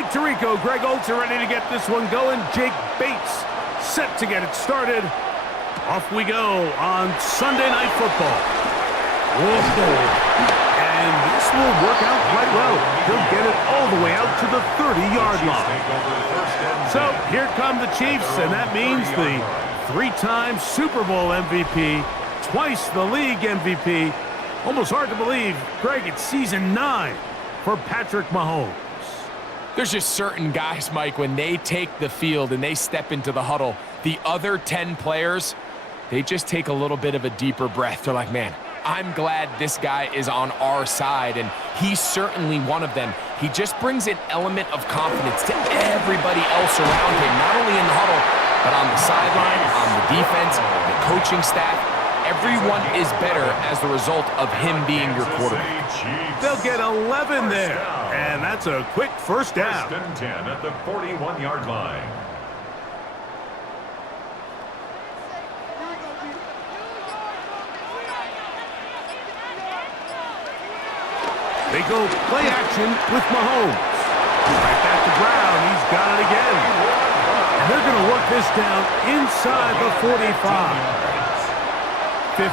Mike Tirico, Greg Olds are ready to get this one going. Jake Bates set to get it started. Off we go on Sunday Night Football. And this will work out quite well. He'll get it all the way out to the 30-yard line. So here come the Chiefs, and that means the three-time Super Bowl MVP, twice the league MVP. Almost hard to believe, Greg, it's season 9 for Patrick Mahomes. There's just certain guys, Mike, when they take the field and they step into the huddle, the other 10 players, they just take a little bit of a deeper breath. They're like, man, I'm glad this guy is on our side, and he's certainly one of them. He just brings an element of confidence to everybody else around him, not only in the huddle, but on the sideline, on the defense, the coaching staff. Everyone is better as the result of him being your quarterback. They'll get 11 there, and that's a quick first down. First and 10 at the 41-yard line. They go play action with Mahomes. Right back to Brown. He's got it again. And they're going to work this down inside the 45. 15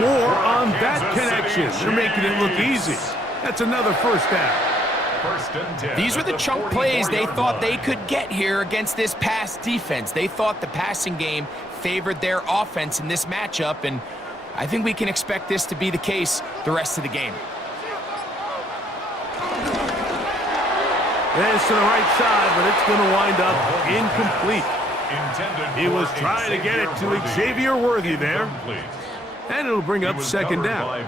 more on that connection. They're making it look easy. That's another first down. First and 10. These are the chunk plays they thought they could get here against this pass defense. They thought the passing game favored their offense in this matchup, and I think we can expect this to be the case the rest of the game. It's to the right side, but it's going to wind up incomplete. He was trying to get it to Xavier Worthy there. And it'll bring up second down.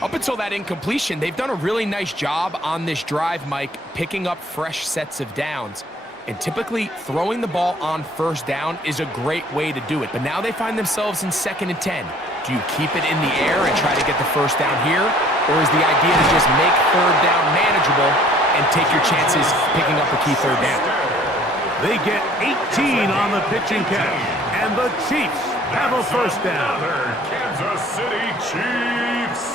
Up until that incompletion, they've done a really nice job on this drive, Mike, picking up fresh sets of downs. And typically, throwing the ball on first down is a great way to do it. But now they find themselves in 2nd and 10. Do you keep it in the air and try to get the first down here? Or is the idea to just make third down manageable and take your chances picking up a key third down? They get 18 on the pitch and catch. And the Chiefs have a first down. Kansas City Chiefs.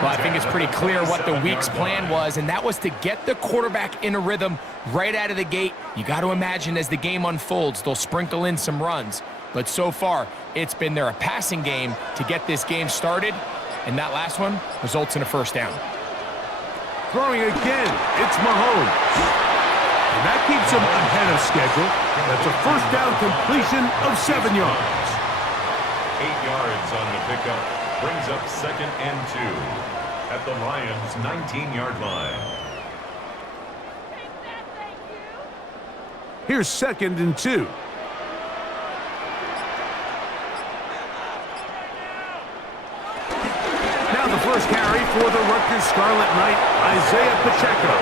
Well, I think it's pretty clear what the week's plan was, and that was to get the quarterback in a rhythm right out of the gate. You got to imagine as the game unfolds, they'll sprinkle in some runs. But so far, it's been a passing game to get this game started, and that last one results in a first down. Throwing again, it's Mahomes. And that keeps him ahead of schedule. That's a first down completion of 7 yards. 8 yards on the pickup. Brings up 2nd and 2 at the Lions' 19-yard line. Here's 2nd and 2. Now the first carry for the Rutgers Scarlet Knight, Isaiah Pacheco.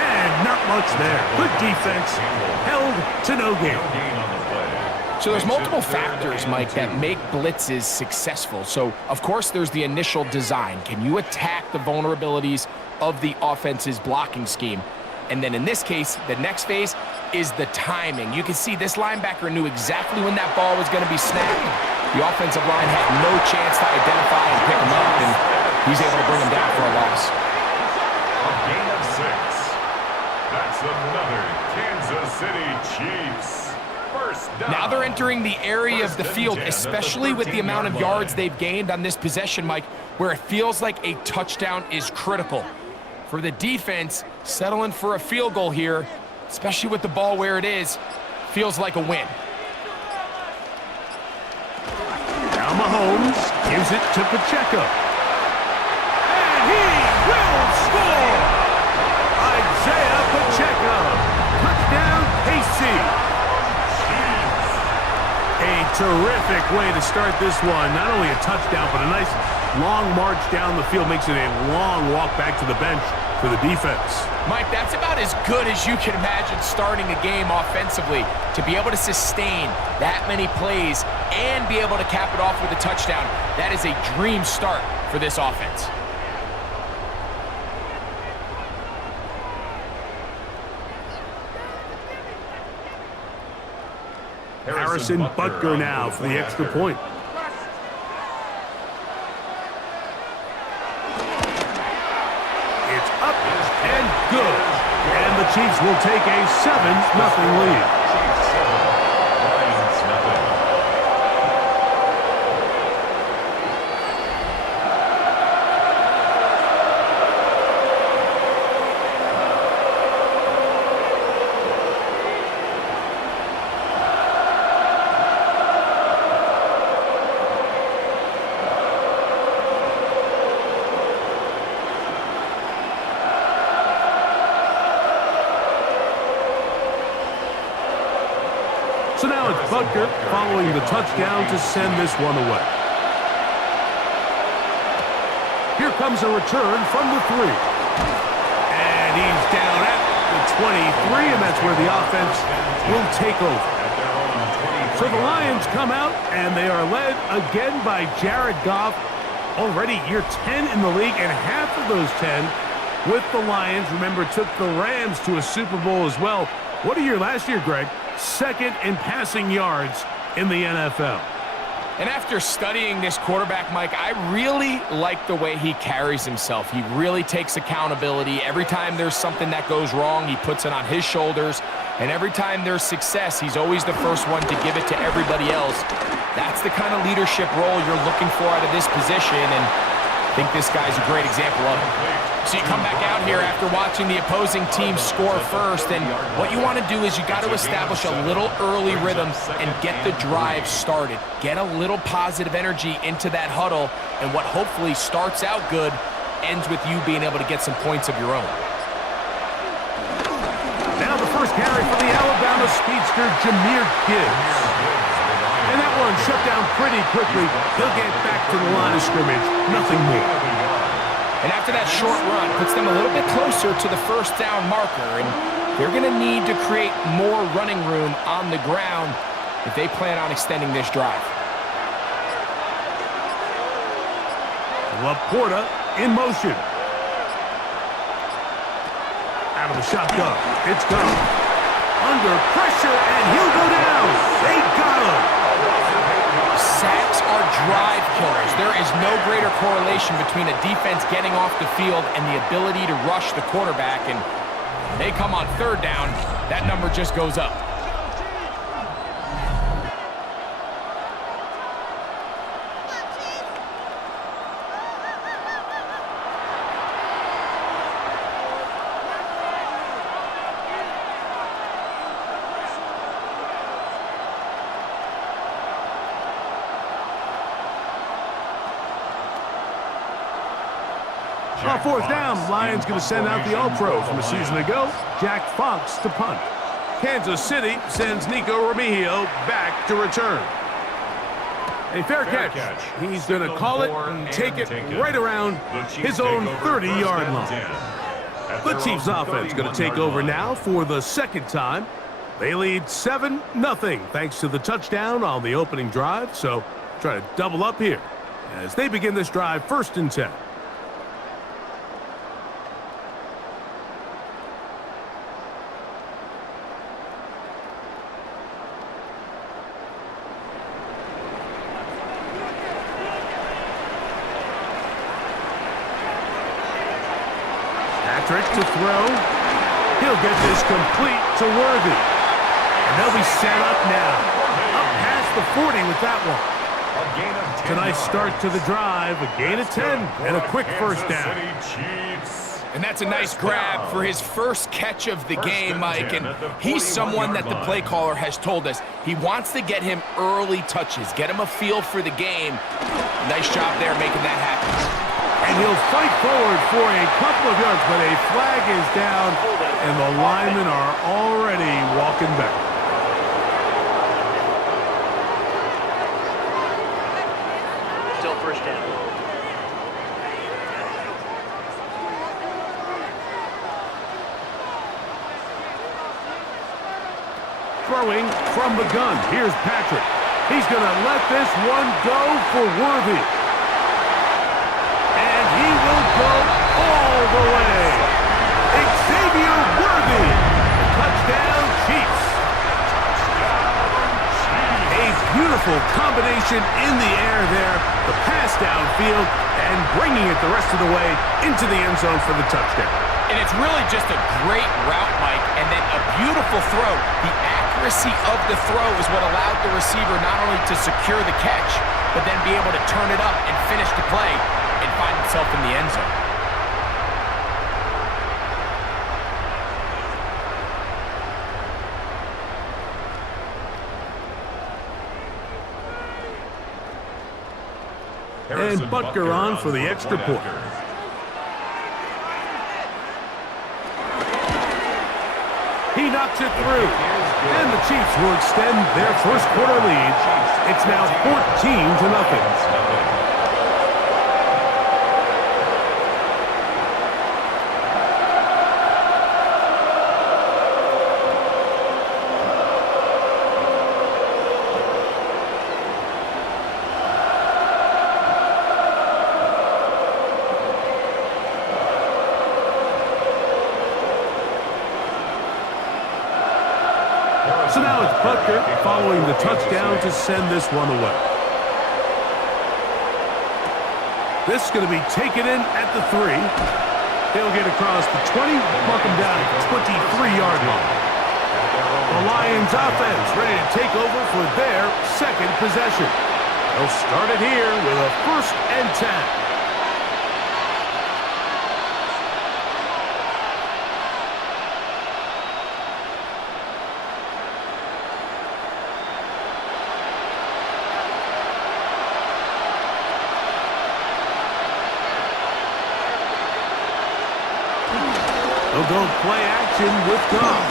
And not much there. Good defense. Held to no gain. So there's multiple factors, Mike, that make blitzes successful. So, of course, there's the initial design. Can you attack the vulnerabilities of the offense's blocking scheme? And then in this case, the next phase is the timing. You can see this linebacker knew exactly when that ball was going to be snapped. The offensive line had no chance to identify and pick him up, and he's able to bring him down for a loss. A gain of 6. That's another Kansas City Chiefs. Now they're entering the area of the field, especially with the amount of yards they've gained on this possession, Mike, where it feels like a touchdown is critical. For the defense, settling for a field goal here, especially with the ball where it is, feels like a win. Now Mahomes gives it to Pacheco. And he will score! Isaiah Pacheco. Touchdown, KC. A terrific way to start this one. Not only a touchdown, but a nice long march down the field. Makes it a long walk back to the bench for the defense. Mike, that's about as good as you can imagine starting a game offensively. To be able to sustain that many plays and be able to cap it off with a touchdown, that is a dream start for this offense. Harrison Butker now for the extra point. It's up Chiefs will take a 7-0 lead. Chiefs 7, Lions nothing. So now it's Butker following the touchdown to send this one away. Here comes a return from the 3. And he's down at the 23, and that's where the offense will take over. So the Lions come out, and they are led again by Jared Goff. Already year 10 in the league, and half of those 10 with the Lions. Remember, took the Rams to a Super Bowl as well. What a year last year, Greg. Second in passing yards in the NFL. And after studying this quarterback, Mike, I really like the way he carries himself. He really takes accountability. Every time there's something that goes wrong, he puts it on his shoulders. And every time there's success, he's always the first one to give it to everybody else. That's the kind of leadership role you're looking for out of this position, and I think this guy's a great example of it. So you come back out here after watching the opposing team score first, and what you want to do is you got to establish a little early rhythm and get the drive started. Get a little positive energy into that huddle, and what hopefully starts out good ends with you being able to get some points of your own. Now the first carry for the Alabama speedster, Jahmyr Gibbs. And that one shut down pretty quickly. He'll get back to the line of scrimmage. Nothing more. And after that short run, puts them a little bit closer to the first down marker. And they're going to need to create more running room on the ground if they plan on extending this drive. Laporta in motion. Out of the shotgun. It's gone. Under pressure, and he'll go down. They got him. Sacks are drive killers. There is no greater correlation between a defense getting off the field and the ability to rush the quarterback. And when they come on third down, that number just goes up. On fourth down, Lions going to send out the All-Pro from a season ago, Jack Fox to punt. Kansas City sends Nico Remigio back to return. A fair catch. He's going to call it and take it right around his own 30-yard line. The Chiefs offense going to take over now for the second time. They lead 7-0 thanks to the touchdown on the opening drive. So try to double up here as they begin this drive 1st and 10. Patrick to throw. He'll get this complete to Worthy. And they'll be set up now. Up past the 40 with that one. It's a nice start to the drive. A gain of 10 and a quick first down. And that's a nice grab for his first catch of the game, Mike. And he's someone that the play caller has told us he wants to get him early touches, get him a feel for the game. Nice job there making that happen. And he'll fight forward for a couple of yards, but a flag is down, and the linemen are already walking back. Still first down. Throwing from the gun. Here's Patrick. He's going to let this one go for Worthy. And he will go all the way. Xavier Worthy. Touchdown, Chiefs. A beautiful combination in the air there. The pass downfield and bringing it the rest of the way into the end zone for the touchdown. And it's really just a great route, Mike, and then a beautiful throw. The accuracy of the throw is what allowed the receiver not only to secure the catch, but then be able to turn it up and finish the play and find himself in the end zone. And Butker on for the extra point. He knocks it through. And the Chiefs will extend their first quarter lead. It's now 14-0. So now it's Butker following the touchdown to send this one away. This is going to be taken in at the 3. He'll get across the 20, mark him down at the 23-yard line. The Lions offense ready to take over for their second possession. They'll start it here with a 1st and 10. They'll go play action with Goff.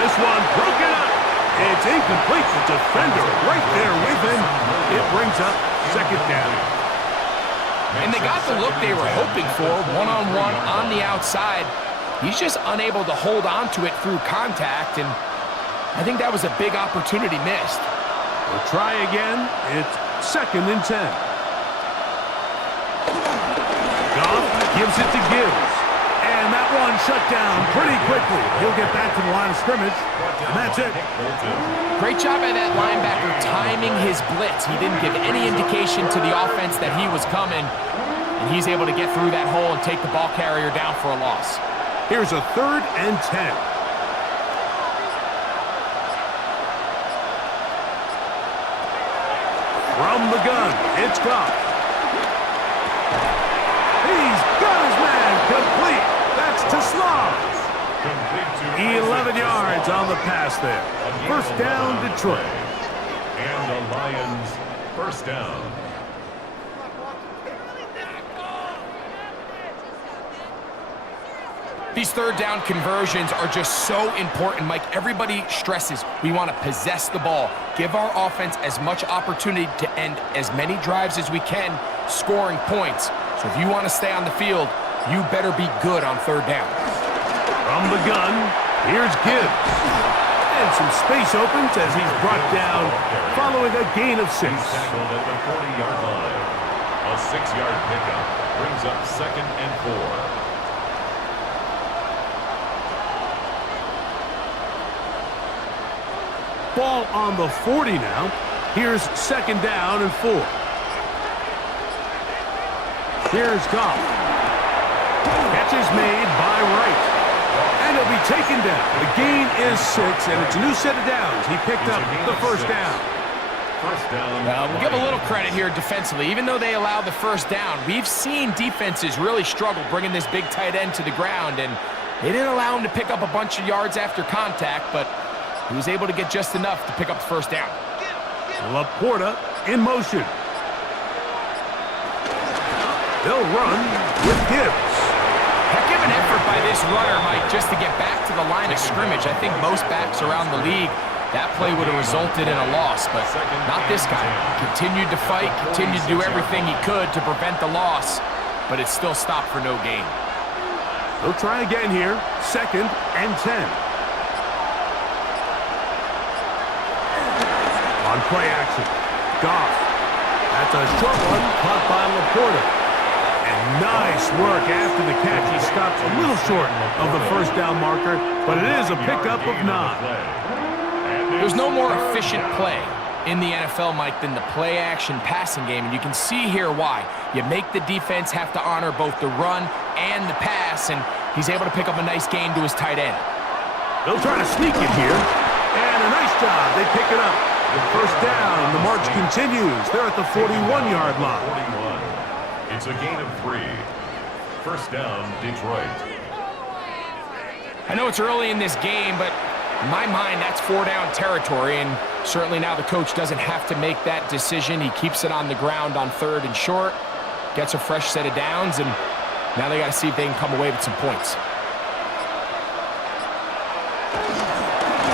This one broken up. It's incomplete. The defender right there with him. It brings up 2nd down. And they got the look they were hoping for, one-on-one on the outside. He's just unable to hold on to it through contact, and I think that was a big opportunity missed. We'll try again. It's 2nd and 10. Goff gives it to Gibbs. And that one shut down pretty quickly. He'll get back to the line of scrimmage, and that's it. Great job by that linebacker timing his blitz. He didn't give any indication to the offense that he was coming, and he's able to get through that hole and take the ball carrier down for a loss. Here's a 3rd and 10. From the gun, it's Goff. He's got his man complete. That's to Sloss. 11 yards on the pass there. 1st down, Detroit. And the Lions, 1st down. These 3rd down conversions are just so important, Mike. Everybody stresses we want to possess the ball, give our offense as much opportunity to end as many drives as we can, scoring points. So if you want to stay on the field, you better be good on 3rd down. From the gun, here's Gibbs. And some space opens as he's brought down following a gain of 6. Tackled at the 40-yard line. A 6-yard pickup brings up 2nd and 4. Ball on the 40 now. Here's 2nd down and 4. Here's Goff. Catch is made by Wright. And he'll be taken down. The gain is 6, and it's a new set of downs. He picked up the 1st down. We'll give a little credit here defensively. Even though they allowed the 1st down, we've seen defenses really struggle bringing this big tight end to the ground, and they didn't allow him to pick up a bunch of yards after contact, but he was able to get just enough to pick up the 1st down. Laporta in motion. They'll run with Gibbs. Heck of an effort by this runner, Mike, just to get back to the line of scrimmage. I think most backs around the league, that play would have resulted in a loss, but not this guy. Continued to fight, continued to do everything he could to prevent the loss, but it still stopped for no gain. They'll try again here, 2nd and 10. On play action, Goff. That's a short one, caught by Laporta. And nice work after the catch. He stopped a little short of the 1st down marker, but it is a pickup of 9. There's no more efficient play in the NFL, Mike, than the play-action passing game, and you can see here why. You make the defense have to honor both the run and the pass, and he's able to pick up a nice gain to his tight end. They'll try to sneak it here. And a nice job. They pick it up. First down. The march continues. They're at the 41-yard line. 41. It's a gain of 3. First down, Detroit. I know it's early in this game, but in my mind, that's 4-down territory, and certainly now the coach doesn't have to make that decision. He keeps it on the ground on 3rd and short, gets a fresh set of downs, and now they got to see if they can come away with some points.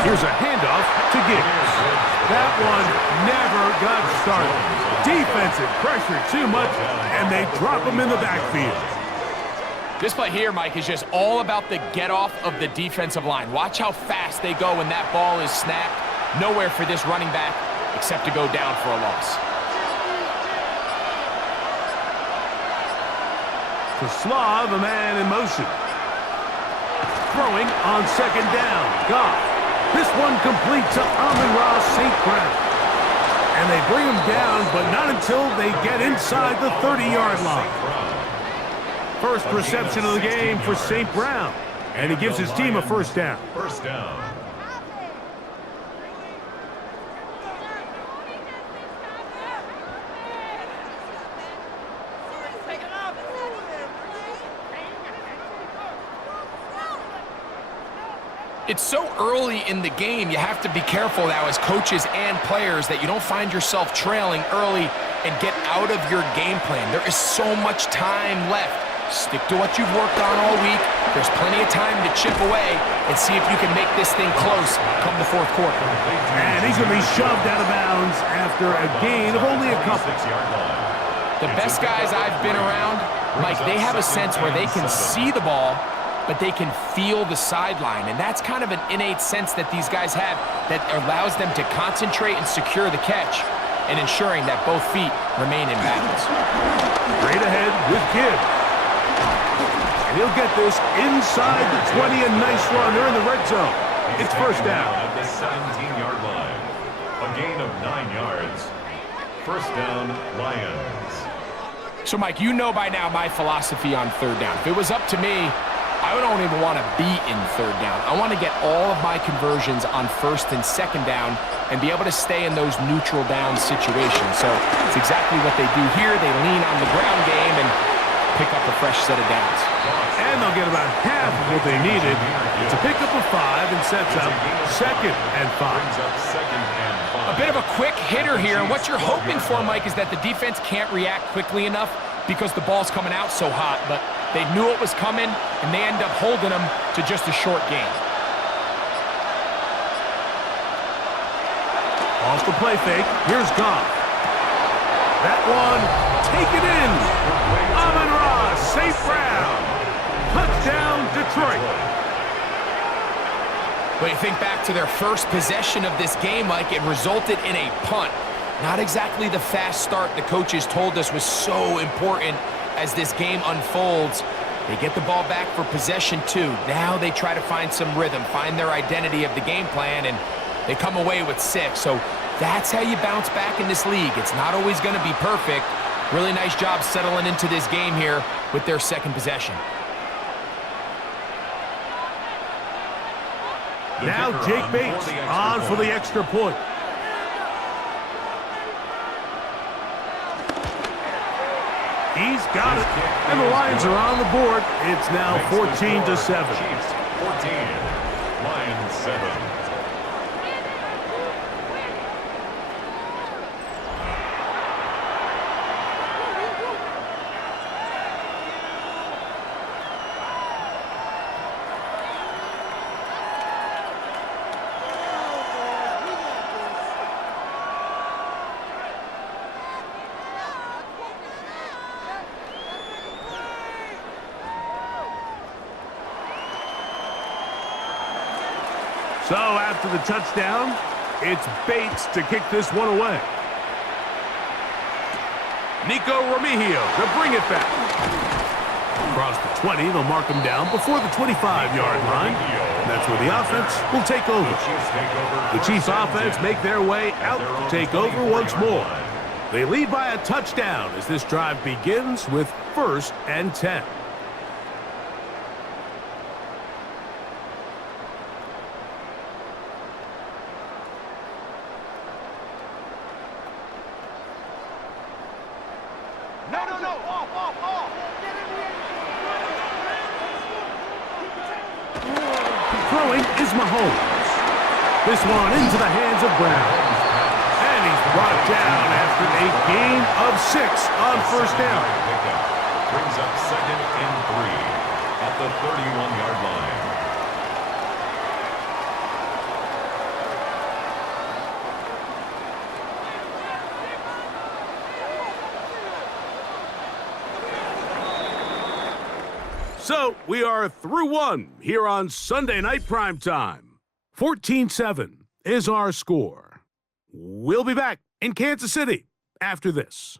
Here's a handoff to Gibbs. That one never got started. Defensive pressure too much, and they drop him in the backfield. This play here, Mike, is just all about the get-off of the defensive line. Watch how fast they go when that ball is snapped. Nowhere for this running back except to go down for a loss. To Slav, a man in motion. Throwing on 2nd down. Goff. This one complete to Amon-Ra St. Brown. And they bring him down, but not until they get inside the 30-yard line. First reception of the game for St. Brown. And he gives his team a first down. First down. It's so early in the game, you have to be careful now as coaches and players that you don't find yourself trailing early and get out of your game plan. There is so much time left. Stick to what you've worked on all week. There's plenty of time to chip away and see if you can make this thing close come the 4th quarter. And he's going to be shoved out of bounds after a gain of only a couple. The best guys I've been around, Mike, they have a sense where they can see the ball, but they can feel the sideline. And that's kind of an innate sense that these guys have that allows them to concentrate and secure the catch and ensuring that both feet remain in balance. Straight ahead with Gibbs. And he'll get this inside the 20, a nice run. They're in the red zone. It's first down. At the 17-yard line. A gain of 9 yards. First down, Lions. So, Mike, you know by now my philosophy on 3rd down. If it was up to me, I don't even want to be in 3rd down. I want to get all of my conversions on 1st and 2nd down and be able to stay in those neutral down situations. So it's exactly what they do here. They lean on the ground game and pick up a fresh set of downs. And they'll get about half of what they needed to pick up a 5 and sets up 2nd and 5. A bit of a quick hitter here. And what you're hoping for, Mike, is that the defense can't react quickly enough because the ball's coming out so hot. But they knew it was coming, and they end up holding them to just a short gain. Off the play fake. Here's Goff. That one taken in. Amon-Ra St. Brown. Touchdown, Detroit. But you think back to their first possession of this game, Mike, it resulted in a punt. Not exactly the fast start the coaches told us was so important as this game unfolds. They get the ball back for possession 2. Now they try to find some rhythm, find their identity of the game plan, and they come away with 6. So that's how you bounce back in this league. It's not always going to be perfect. Really nice job settling into this game here with their 2nd possession. Now Jake Bates on for the extra point. He's got it. And the Lions are on the board. It's now 14-7. 14. Lions 7. So after the touchdown, it's Bates to kick this one away. Nico Remigio to bring it back. Across the 20, they'll mark him down before the 25-yard line. And that's where the offense will take over. The Chiefs offense make their way out to take over once more. They lead by a touchdown as this drive begins with 1st and 10. Throwing is Mahomes. This one into the hands of Brown. And he's brought down after a gain of 6 on first down. Brings up second and 3 at the 31-yard line. So we are through one here on Sunday Night Primetime. 14-7 is our score. We'll be back in Kansas City after this.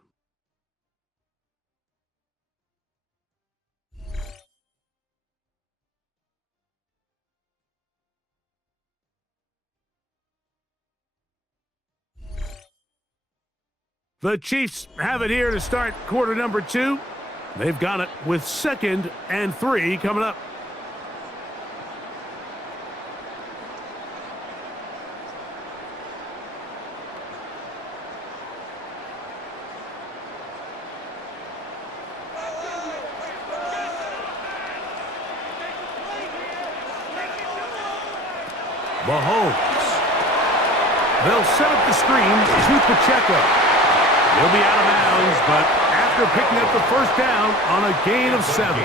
The Chiefs have it here to start quarter number 2. They've got it with 2nd and 3 coming up. Mahomes. They'll set up the screen to Pacheco. He'll be out of bounds, but after picking up the first down on a gain of 7.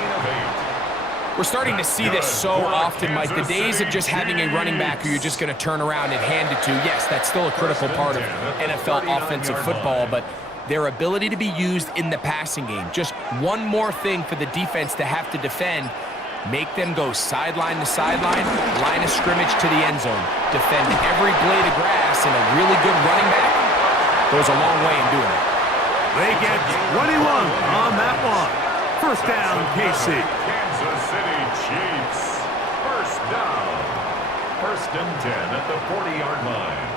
We're starting to see this so often, Mike. The days of just having a running back who you're just going to turn around and hand it to, yes, that's still a critical part of NFL offensive football, but their ability to be used in the passing game, just one more thing for the defense to have to defend, make them go sideline to sideline, line of scrimmage to the end zone, defend every blade of grass, and a really good running back goes a long way in doing it. They get 21 on that one. First down, KC. Kansas City Chiefs. First down. 1st and 10 at the 40-yard line.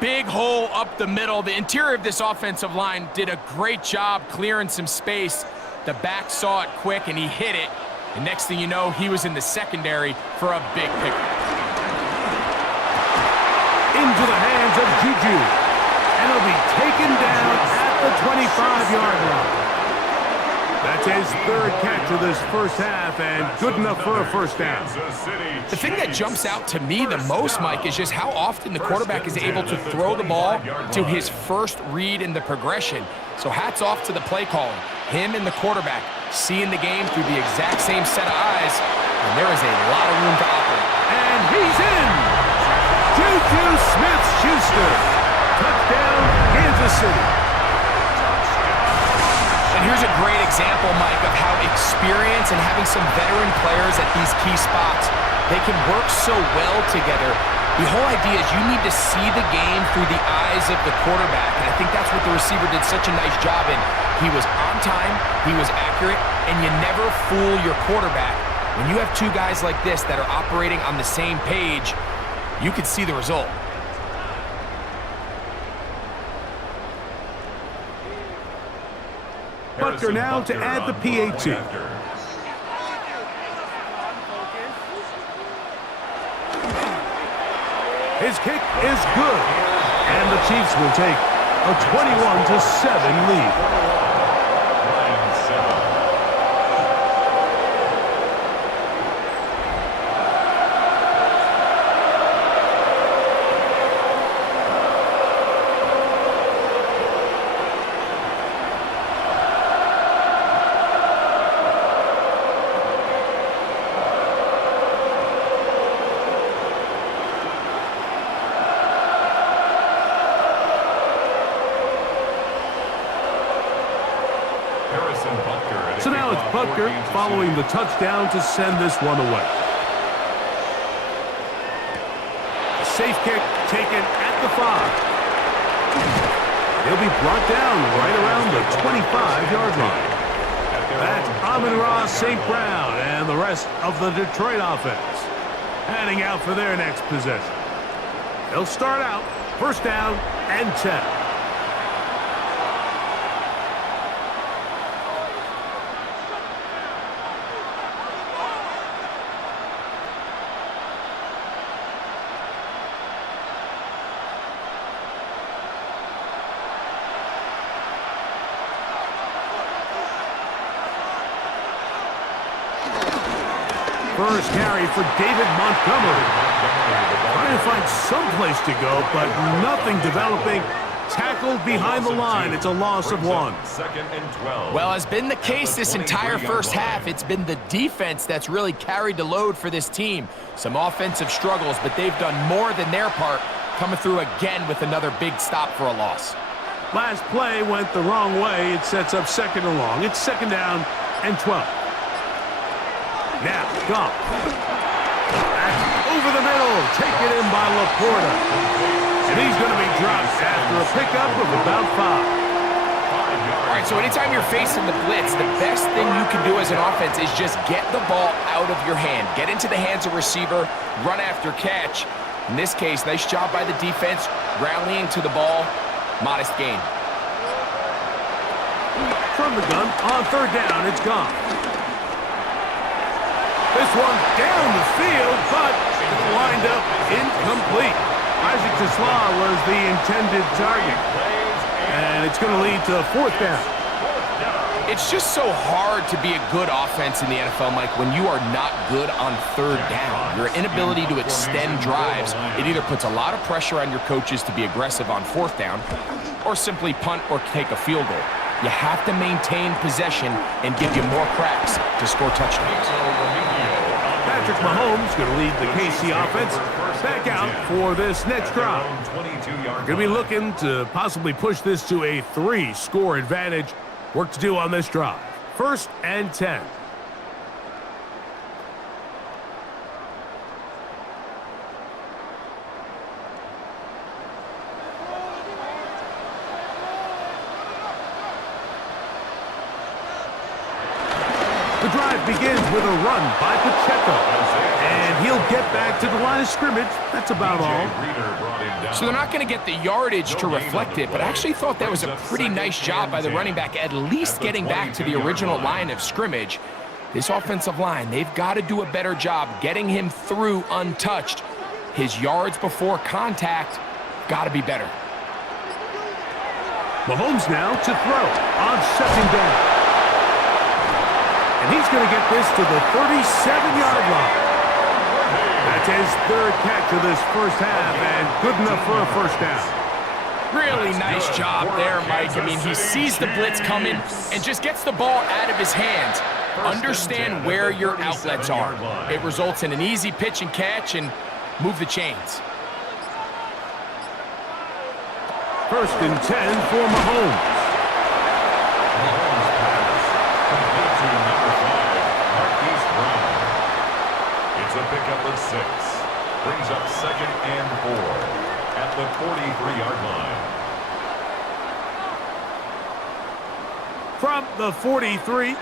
Big hole up the middle. The interior of this offensive line did a great job clearing some space. The back saw it quick, and he hit it. And next thing you know, he was in the secondary for a big pickup. Into the hands of Juju. And he'll be taken down at the 25-yard line. That's his 3rd catch of this first half, and good enough for a first down. The thing that jumps out to me the most, Mike, is just how often the quarterback is able to throw the ball to his first read in the progression. So hats off to the play calling. Him and the quarterback seeing the game through the exact same set of eyes, and there is a lot of room to operate. And he's in! Juju Smith-Schuster. Touchdown, Kansas City. And here's a great example, Mike, of how experience and having some veteran players at these key spots, they can work so well together. The whole idea is you need to see the game through the eyes of the quarterback, and I think that's what the receiver did such a nice job in. He was on time, he was accurate, and you never fool your quarterback. When you have two guys like this that are operating on the same page, you can see the result. Butker now to add the PAT. His kick is good, and the Chiefs will take a 21-7 lead. So now it's Butker following the touchdown to send this one away. A safe kick taken at the 5. He'll be brought down right around the 25-yard line. That's Amon-Ra St. Brown and the rest of the Detroit offense heading out for their next possession. They'll start out first down and 10. First carry for David Montgomery. Trying to find some place to go, but nothing developing. Tackled behind the line. It's a loss of 1. Second and 12. Well, as been the case this entire first half, it's been the defense that's really carried the load for this team. Some offensive struggles, but they've done more than their part, coming through again with another big stop for a loss. Last play went the wrong way. It sets up second and long. It's second down and 12. Now, Goff. That's over the middle. Taken in by Laporta. And he's going to be dropped after a pickup of about 5. All right, so anytime you're facing the blitz, the best thing you can do as an offense is just get the ball out of your hand. Get into the hands of receiver, run after catch. In this case, nice job by the defense, rallying to the ball. Modest gain. From the gun, on third down, it's gone. This one down the field, but lined up incomplete. Isaac Tesla was the intended target. And it's going to lead to fourth down. It's just so hard to be a good offense in the NFL, Mike, when you are not good on third down. Your inability to extend drives, it either puts a lot of pressure on your coaches to be aggressive on fourth down or simply punt or take a field goal. You have to maintain possession and give you more cracks to score touchdowns. Patrick Mahomes going to lead the KC offense back out for this next drive. Going to be looking to possibly push this to a 3-score advantage. Work to do on this drive. First and 10. The drive begins with a run by Pacheco. And he'll get back to the line of scrimmage. That's about all. So they're not going to get the yardage to reflect it, but I actually thought that was a pretty nice job by the running back, at least getting back to the original line of scrimmage. This offensive line, they've got to do a better job getting him through untouched. His yards before contact got to be better. Mahomes now to throw on second down. And he's going to get this to the 37-yard line. That's his third catch of this first half, and good enough for a first down. Really nice job there, Mike. I mean, he sees the blitz coming and just gets the ball out of his hands. Understand where your outlets are. It results in an easy pitch and catch and move the chains. First and 10 for Mahomes. A pickup of 6. Brings up second and 4 at the 43-yard line. From the 43,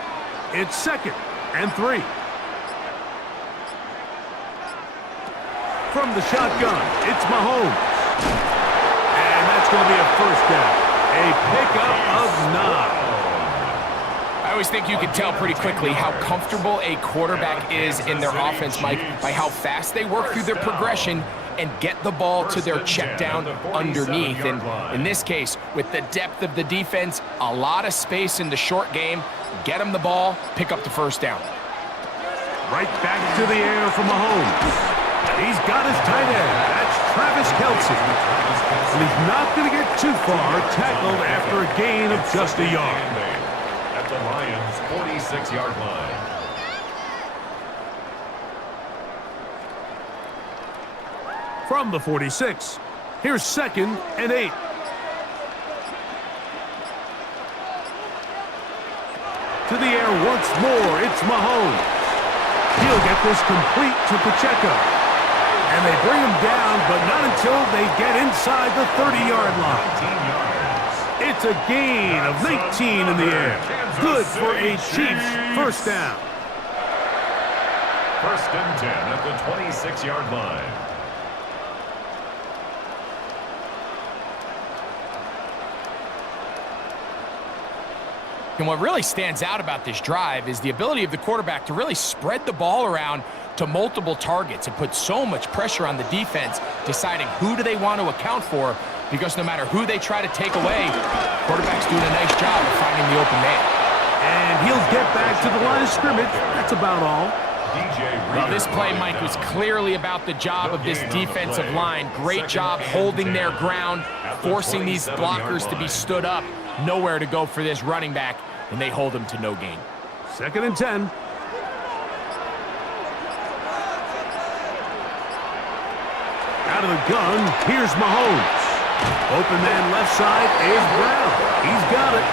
it's second and 3. From the shotgun, it's Mahomes. And that's going to be a first down. A pickup of 9. I always think you can tell pretty quickly how comfortable a quarterback is in their offense, Mike, by how fast they work through their progression and get the ball to their check down underneath. And in this case, with the depth of the defense, a lot of space in the short game, get them the ball, pick up the first down. Right back to the air for Mahomes. He's got his tight end. That's Travis Kelce. And he's not going to get too far, tackled after a gain of just a yard. The Lions' 46-yard line. From the 46, here's second and 8. To the air once more, it's Mahomes. He'll get this complete to Pacheco. And they bring him down, but not until they get inside the 30-yard line. It's a gain of 19 in the air. Good for a Chiefs first down. First and 10 at the 26-yard line. And what really stands out about this drive is the ability of the quarterback to really spread the ball around to multiple targets and put so much pressure on the defense, deciding who do they want to account for, because no matter who they try to take away, quarterback's doing a nice job of finding the open man. And he'll get back to the line of scrimmage. That's about all. Well, this play, Mike, was clearly about the job of this defensive line. Great job holding their ground, forcing these blockers to be stood up. Nowhere to go for this running back, and they hold him to no gain. 2nd and 10. Out of the gun, here's Mahomes. Open man left side is Brown. He's got it.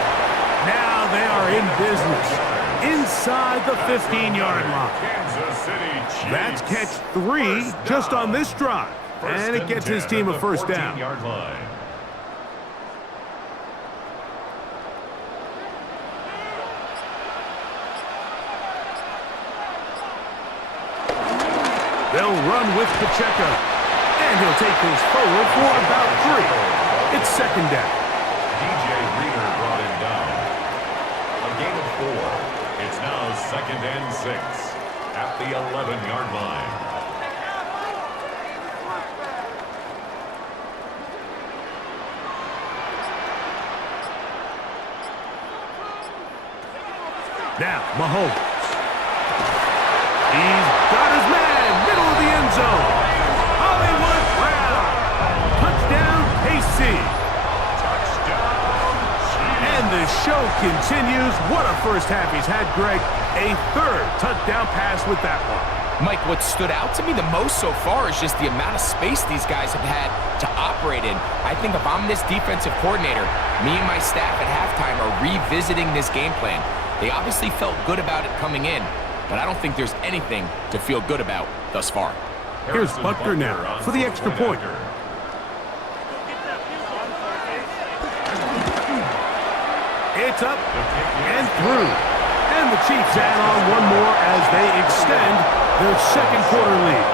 Now they are in business. Inside the 15-yard line. That's catch 3 just on this drive. And it gets his team a first down. They'll run with Pacheco. And he'll take this forward for about 3. It's 2nd down. DJ Reader brought him down. A gain of 4. It's now 2nd and 6 at the 11-yard line. Now, Mahomes. He's got his man, middle of the end zone. Hollywood Brown. Touchdown, KC. And the show continues. What a first half he's had, Greg. A 3rd touchdown pass with that one. Mike, what stood out to me the most so far is just the amount of space these guys have had to operate in. I think if I'm this defensive coordinator, me and my staff at halftime are revisiting this game plan. They obviously felt good about it coming in, but I don't think there's anything to feel good about thus far. Here's Butker now for the extra point. It's up and through. And the Chiefs add on one more as they extend their 2nd quarter lead.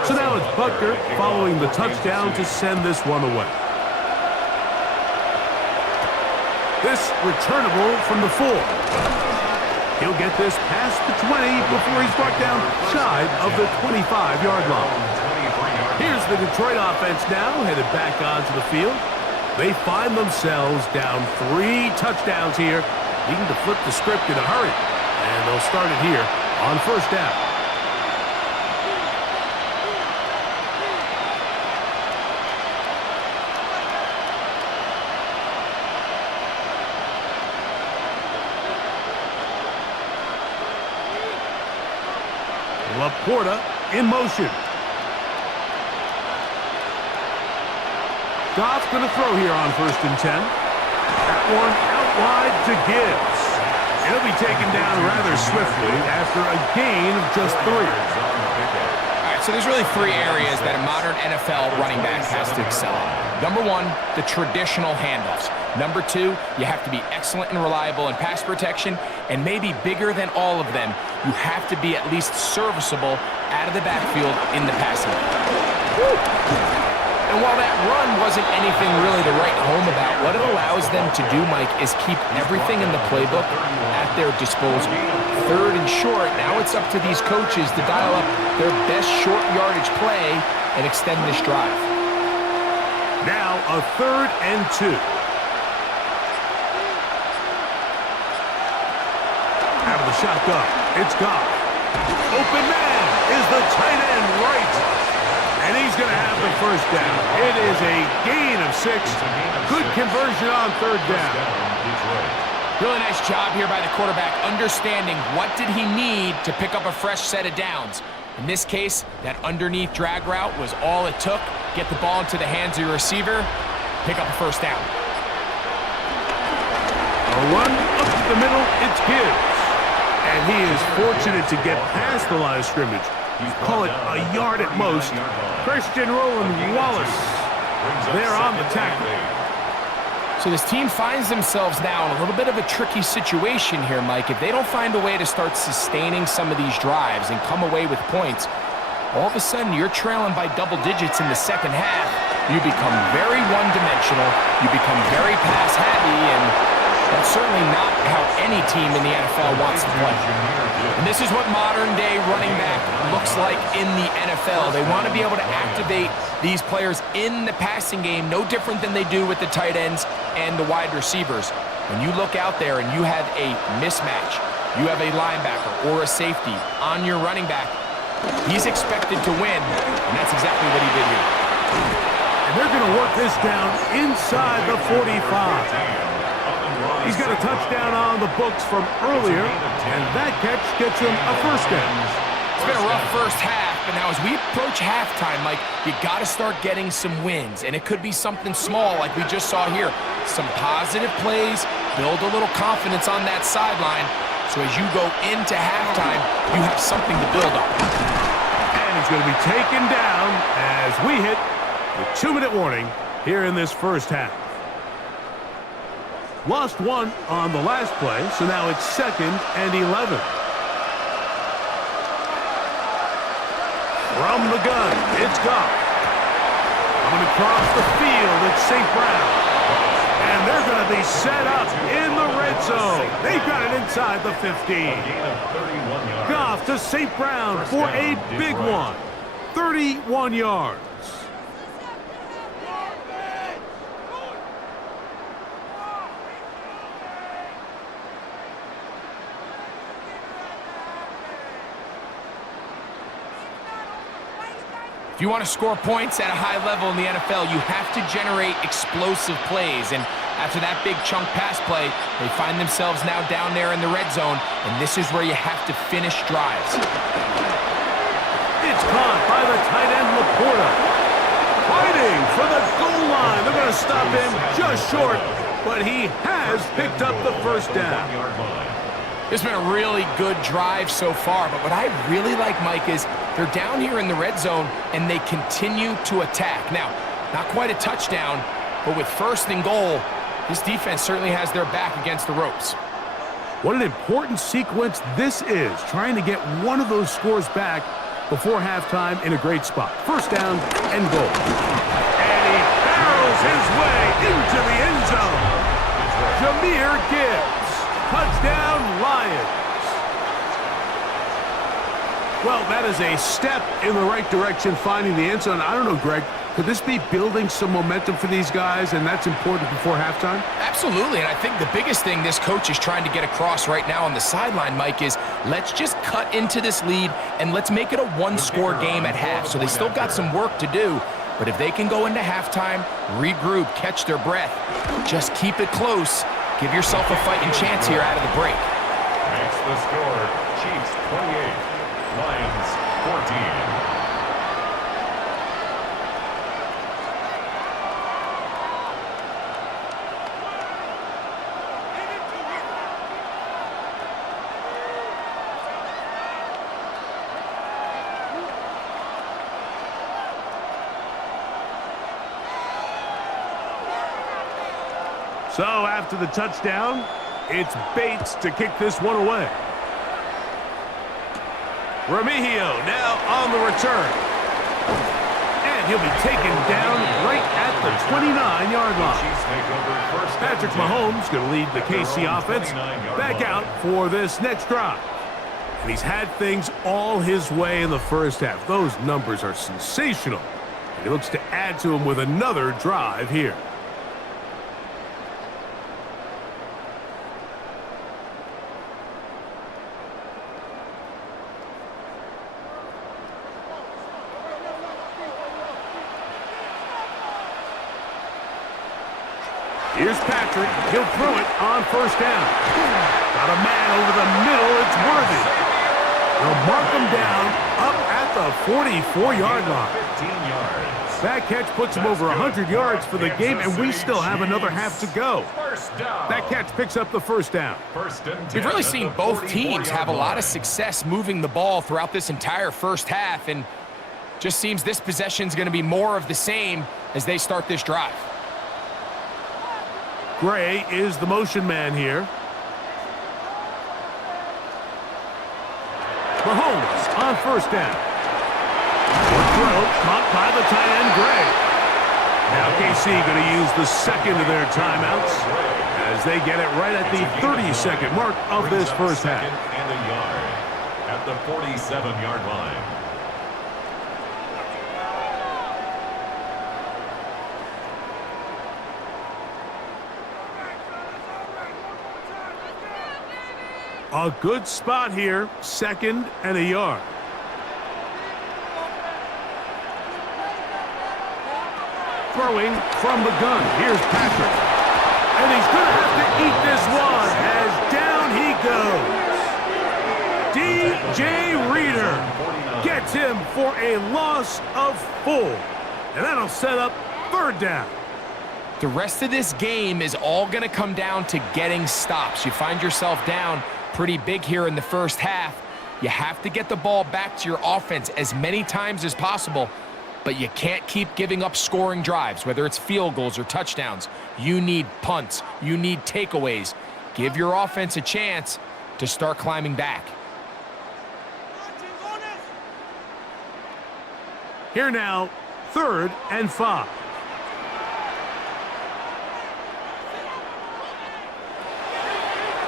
So now it's Butker following the touchdown to send this one away. This returnable from the 4. He'll get this past the 20 before he's brought down shy of the 25-yard line. Here's the Detroit offense now headed back onto the field. They find themselves down 3 touchdowns here, needing to flip the script in a hurry. And they'll start it here on 1st down. Laporta in motion. Goff's going to throw here on 1st and 10. That one out wide to Gibbs. He'll be taken down rather swiftly after a gain of just 3. All right, so there's really 3 areas that a modern NFL running back has to excel in. Number 1, the traditional handoffs. Number 2, you have to be excellent and reliable in pass protection, and maybe bigger than all of them, you have to be at least serviceable out of the backfield in the passing game. And while that run wasn't anything really to write home about, what it allows them to do, Mike, is keep everything in the playbook at their disposal. 3rd and short, now it's up to these coaches to dial up their best short yardage play and extend this drive. Now a 3rd and 2. Out of the shotgun, it's Goff. Open man is the tight end right. And he's going to have the first down. It is a gain of 6. Good conversion on 3rd down. Really nice job here by the quarterback, understanding what did he need to pick up a fresh set of downs. In this case, that underneath drag route was all it took. Get the ball into the hands of your receiver, pick up a first down. A run up the middle, it's Gibbs. And he is fortunate to get past the line of scrimmage. Call it a yard at most. Christian Roland Wallace there on the tackle. So this team finds themselves now in a little bit of a tricky situation here, Mike. If they don't find a way to start sustaining some of these drives and come away with points, all of a sudden you're trailing by double digits in the second half. You become very one-dimensional, you become very pass-happy, and that's certainly not how any team in the NFL wants to play. And this is what modern-day running back looks like in the NFL. They want to be able to activate these players in the passing game, no different than they do with the tight ends and the wide receivers. When you look out there and you have a mismatch, you have a linebacker or a safety on your running back, he's expected to win, and that's exactly what he did here. And they're going to work this down inside the 45. He's got a touchdown on the books from earlier, and that catch gets him a first down. It's been a rough first half, but now as we approach halftime, Mike, you got to start getting some wins, and it could be something small like we just saw here. Some positive plays, build a little confidence on that sideline, so as you go into halftime, you have something to build on. And he's going to be taken down as we hit the 2-minute warning here in this first half. Lost one on the last play, so now it's 2nd and 11. From the gun, it's Goff. Coming across the field, it's St. Brown. And they're going to be set up in the red zone. They've got it inside the 15. Goff to St. Brown for a big one. 31 yards. If you want to score points at a high level in the NFL, you have to generate explosive plays. And after that big chunk pass play, they find themselves now down there in the red zone, and this is where you have to finish drives. It's caught by the tight end, Laporta. Fighting for the goal line. They're going to stop him just short, but he has picked up the first down. It's been a really good drive so far, but what I really like, Mike, is they're down here in the red zone, and they continue to attack. Now, not quite a touchdown, but with 1st and goal, this defense certainly has their back against the ropes. What an important sequence this is, trying to get one of those scores back before halftime in a great spot. 1st down and goal. And he barrels his way into the end zone. Jahmyr Gibbs. Touchdown, Lions. Well, that is a step in the right direction, finding the end zone. I don't know, Greg, could this be building some momentum for these guys, and that's important before halftime? Absolutely, and I think the biggest thing this coach is trying to get across right now on the sideline, Mike, is let's just cut into this lead, and let's make it a one-score game at half. So they still got some work to do, but if they can go into halftime, regroup, catch their breath, just keep it close, give yourself a fighting chance here out of the break. Makes the score, Chiefs 28, Lions 14. So after the touchdown, it's Bates to kick this one away. Remigio now on the return. And he'll be taken down right at the 29-yard line. Patrick Mahomes going to lead the KC offense back out for this next drive. And he's had things all his way in the first half. Those numbers are sensational. And he looks to add to them with another drive here. Here's Patrick. He'll throw it on 1st down. Got a man over the middle. It's Worthy. They'll mark him down up at the 44-yard line. 15 yards. That catch puts him over 100 yards for the game, and we still have another half to go. That catch picks up the 1st down. We've really seen both teams have a lot of success moving the ball throughout this entire first half, and just seems this possession is going to be more of the same as they start this drive. Gray is the motion man here. Mahomes on 1st down. Good throw, caught by the tight end, Gray. Now KC going to use the second of their timeouts as they get it right at the 30-second mark of this first half. And a yard at the 47-yard line. A good spot here, second and a yard. Throwing from the gun. Here's Patrick. And he's going to have to eat this one as down he goes. DJ Reader gets him for a loss of 4. And that'll set up third down. The rest of this game is all going to come down to getting stops. You find yourself down pretty big here in the first half. You have to get the ball back to your offense as many times as possible, but you can't keep giving up scoring drives, whether it's field goals or touchdowns. You need punts. You need takeaways. Give your offense a chance to start climbing back. Here now, 3rd and 5.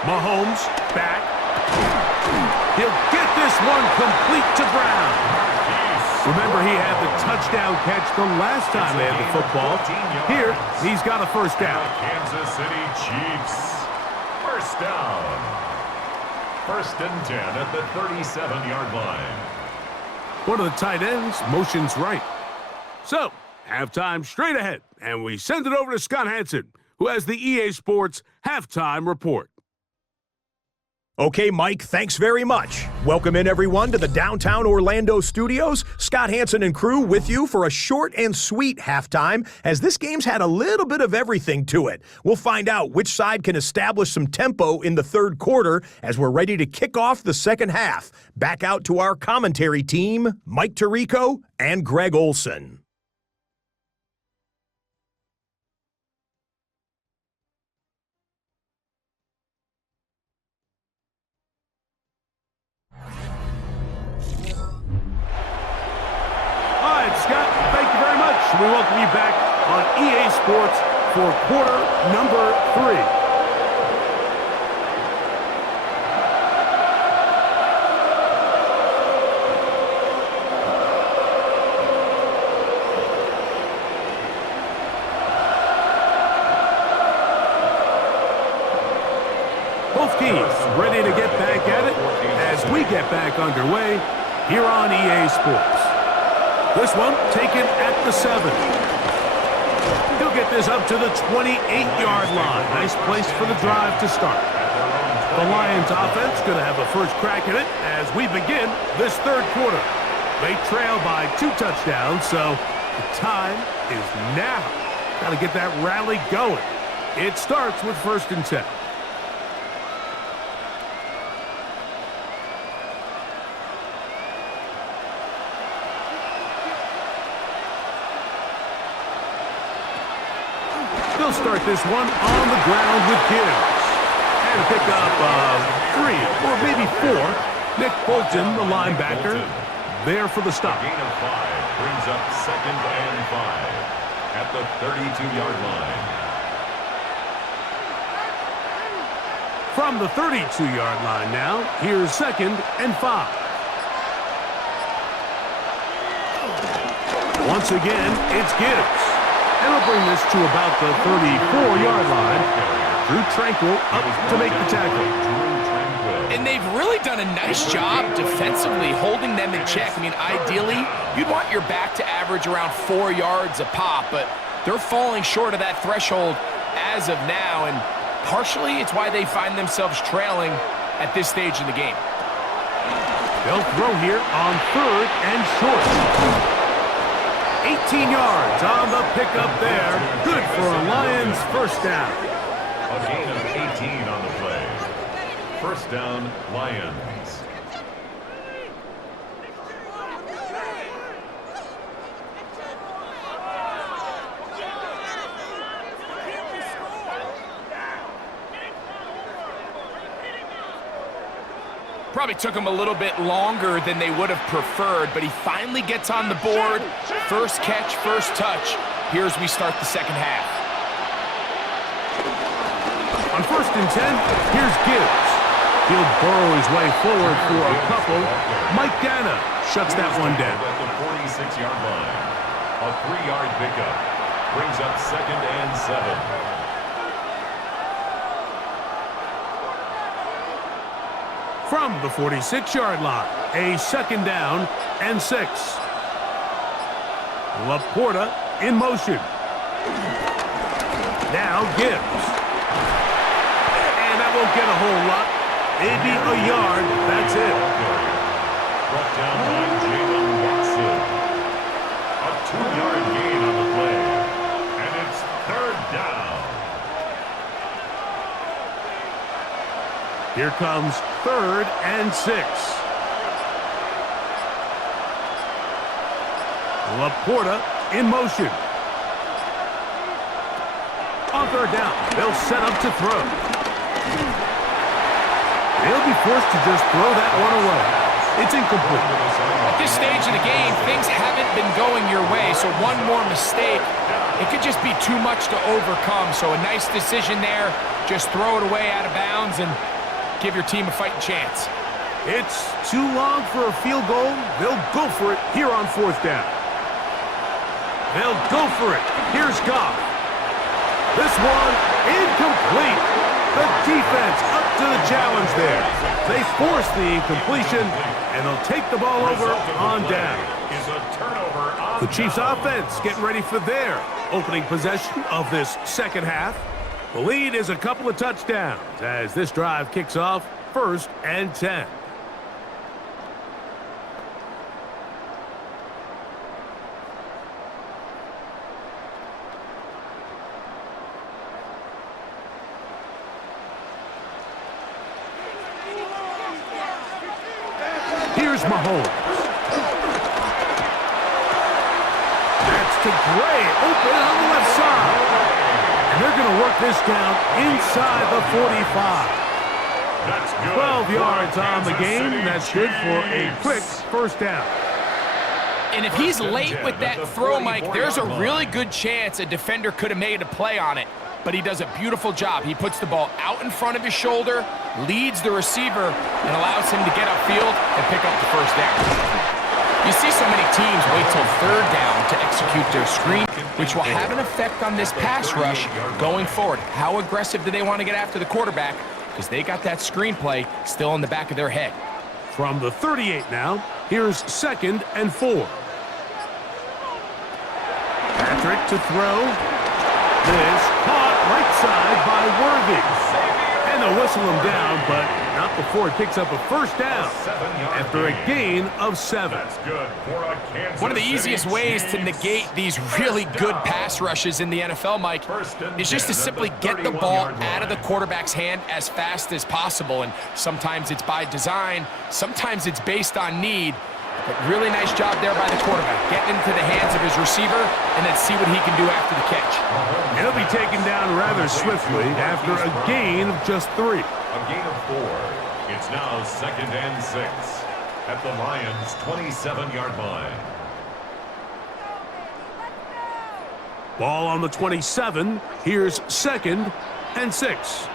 Mahomes back. He'll get this one complete to Brown. Remember, he had the touchdown catch the last time they had the football. Here, he's got a first down. Kansas City Chiefs. First down. 1st and 10 at the 37-yard line. One of the tight ends motions right. So, halftime straight ahead, and we send it over to Scott Hansen, who has the EA Sports halftime report. Okay, Mike, thanks very much. Welcome in, everyone, to the downtown Orlando studios. Scott Hansen and crew with you for a short and sweet halftime, as this game's had a little bit of everything to it. We'll find out which side can establish some tempo in the third quarter as we're ready to kick off the second half. Back out to our commentary team, Mike Tirico and Greg Olson. Scott, thank you very much. We welcome you back on EA Sports for quarter number 3. Both teams ready to get back at it as we get back underway here on EA Sports. This one taken at the 7. He'll get this up to the 28-yard line. Nice place for the drive to start. The Lions offense going to have a first crack at it as we begin this third quarter. They trail by 2 touchdowns, so the time is now. Got to get that rally going. It starts with 1st and 10. They'll start this one on the ground with Gibbs. And pick up 3 or maybe 4. Nick Bolton, the linebacker, there for the stop. Gain of 5 brings up 2nd and 5 at the 32-yard line. From the 32-yard line now, here's 2nd and 5. Once again, it's Gibbs. And we'll bring this to about the 34-yard line. Drew Tranquill up to make the tackle. And they've really done a nice job defensively holding them in check. I mean, ideally, you'd want your back to average around 4 yards a pop, but they're falling short of that threshold as of now, and partially it's why they find themselves trailing at this stage in the game. They'll throw here on 3rd and short. 18 yards on the pickup there. Good for a Lions first down. A gain of 18 on the play. First down, Lions. Probably took him a little bit longer than they would have preferred, but he finally gets on the board. First catch, first touch. Here as we start the second half. On 1st and 10, here's Gibbs. He'll burrow his way forward for a couple. Mike Dana shuts that one down. At the 46-yard line. A 3-yard pickup. Brings up 2nd and 7. From the 46-yard line, a 2nd down and 6. Laporta in motion. Now Gibbs. And that won't get a whole lot. Maybe a yard. That's it. Brought down by Jalen Watson. A 2-yard gain on the play. And it's 3rd down. Here comes 3rd and 6. Laporta in motion. On 3rd down, they'll set up to throw. They'll be forced to just throw that one away. It's incomplete. At this stage of the game, things haven't been going your way, so one more mistake, it could just be too much to overcome. So a nice decision there. Just throw it away out of bounds and give your team a fighting chance. It's too long for a field goal. They'll go for it here on 4th down. They'll go for it. Here's Goff. This one incomplete. The defense up to the challenge there. They force the incompletion, and they'll take the ball over on down. The Chiefs offense getting ready for their opening possession of this second half. The lead is a couple of touchdowns as this drive kicks off 1st and 10. Here's Mahomes. That's to Gray, open on the left side. And they're going to work this down inside the 45. That's good. 12 yards on the game. That's good for a quick 1st down. And if he's late with that throw, Mike, there's a really good chance a defender could have made a play on it. But he does a beautiful job. He puts the ball out in front of his shoulder, leads the receiver, and allows him to get upfield and pick up the 1st down. You see so many teams wait till 3rd down to execute their screen, which will have an effect on this pass rush going forward. How aggressive do they want to get after the quarterback? Because they got that screenplay still in the back of their head. From the 38 now, here's 2nd and 4. Patrick to throw. This caught right side by Worthy. And they'll whistle him down, but not before he picks up a 1st down after a gain of 7. One of the easiest ways to negate these really good pass rushes in the NFL, Mike, is just to simply get the ball out of the quarterback's hand as fast as possible. And sometimes it's by design, sometimes it's based on need. But really nice job there by the quarterback, getting into the hands of his receiver and then see what he can do after the catch. He'll be taken down rather swiftly after a gain of just 3. A gain of 4. It's now 2nd and 6 at the Lions' 27-yard line. Ball on the 27. Here's 2nd and 6.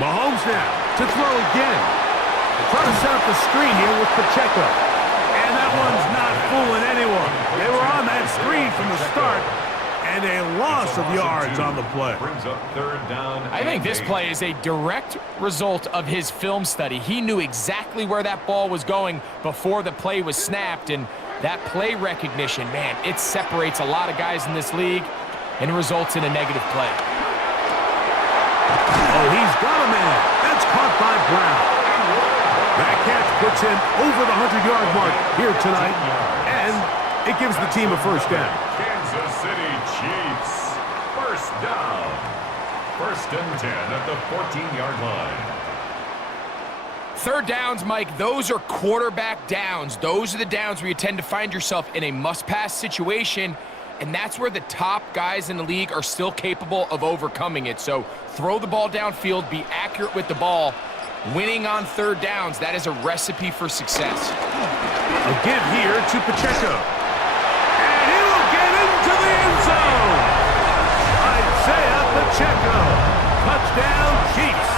Mahomes now to throw again. Trying to set up the screen here with Pacheco. And that one's not fooling anyone. They were on that screen from the start, and a loss of yards on the play. Brings up 3rd down. I think this play is a direct result of his film study. He knew exactly where that ball was going before the play was snapped, and that play recognition, man, it separates a lot of guys in this league and results in a negative play. Oh, he's got a man. That's caught by Brown. That catch puts him over the 100-yard mark here tonight, and it gives the team a 1st down. Kansas City Chiefs. 1st down. 1st and 10 at the 14-yard line. 3rd downs, Mike, those are quarterback downs. Those are the downs where you tend to find yourself in a must-pass situation, and that's where the top guys in the league are still capable of overcoming it. So throw the ball downfield, be accurate with the ball, Winning on third downs, that is a recipe for success. A give here to Pacheco. And he will get into the end zone. Isaiah Pacheco. Touchdown, Chiefs.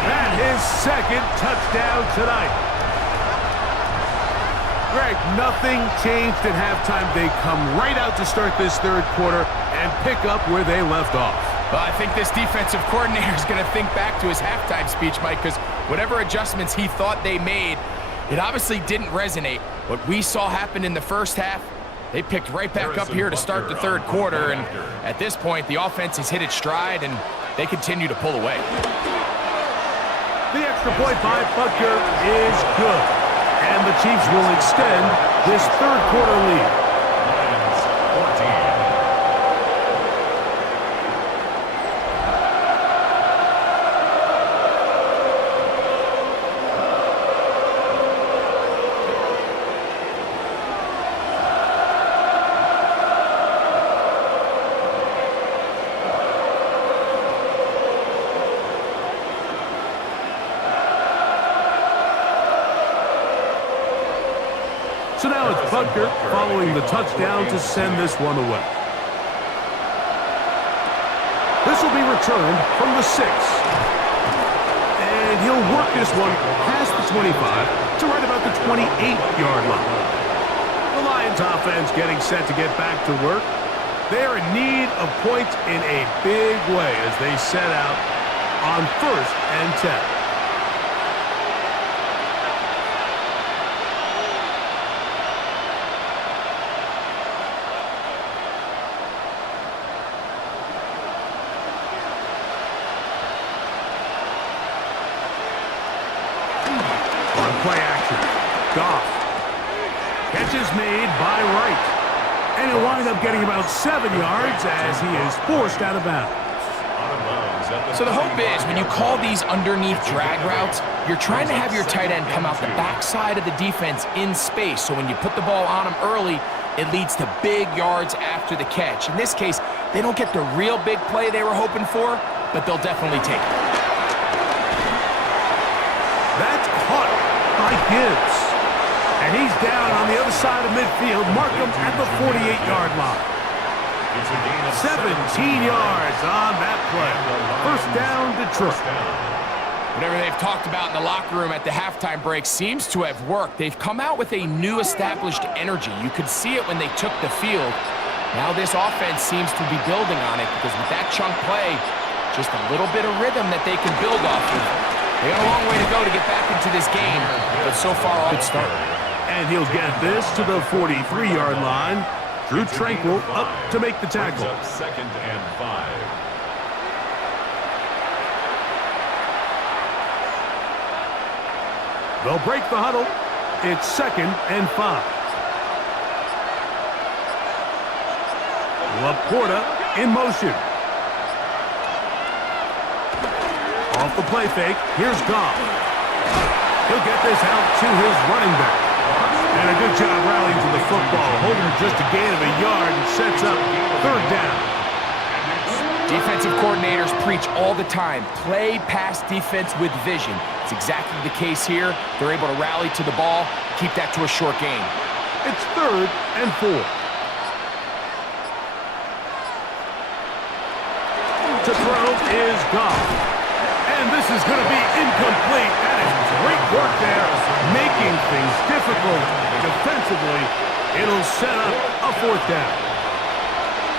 And his second touchdown tonight. Greg, nothing changed at halftime. They come right out to start this third quarter and pick up where they left off. Well, I think this defensive coordinator is going to think back to his halftime speech, Mike, because whatever adjustments he thought they made, it obviously didn't resonate. What we saw happen in the first half, they picked right back up here to start the third quarter, and at this point, the offense has hit its stride, and they continue to pull away. The extra point by Butker is good, and the Chiefs will extend this third quarter lead. Lions 14. So now it's Butker following the touchdown to send this one away. This will be returned from the 6. And he'll work this one past the 25 to right about the 28-yard line. The Lions offense getting set to get back to work. They are in need of points in a big way as they set out on 1st and 10. Play action. Goff. Catch is made by Wright. And he'll wind up getting about 7 yards as he is forced out of bounds. So the hope is when you call these underneath drag routes, you're trying to have your tight end come out the backside of the defense in space. So when you put the ball on him early, it leads to big yards after the catch. In this case, they don't get the real big play they were hoping for, but they'll definitely take it. That's caught by Gibbs. And he's down on the other side of midfield. Mark him at the 48-yard line. 17 yards on that play. First down, Detroit. Whatever they've talked about in the locker room at the halftime break seems to have worked. They've come out with a new established energy. You could see it when they took the field. Now this offense seems to be building on it because with that chunk play, just a little bit of rhythm that they can build off of. They got a long way to go to get back into this game, but so far, a good start. And he'll get this to the 43-yard line. Drew Tranquil up to make the tackle. Up 2nd and 5. They'll break the huddle. It's 2nd and 5. Laporta in motion. Off the play fake, here's Goff. He'll get this out to his running back. And a good job rallying to the football, holding just a gain of a yard and sets up 3rd down. Defensive coordinators preach all the time, play pass defense with vision. It's exactly the case here. They're able to rally to the ball, keep that to a short gain. It's 3rd and 4. To throw is Goff. And this is going to be incomplete. That is great work there, making things difficult defensively. It'll set up a 4th down.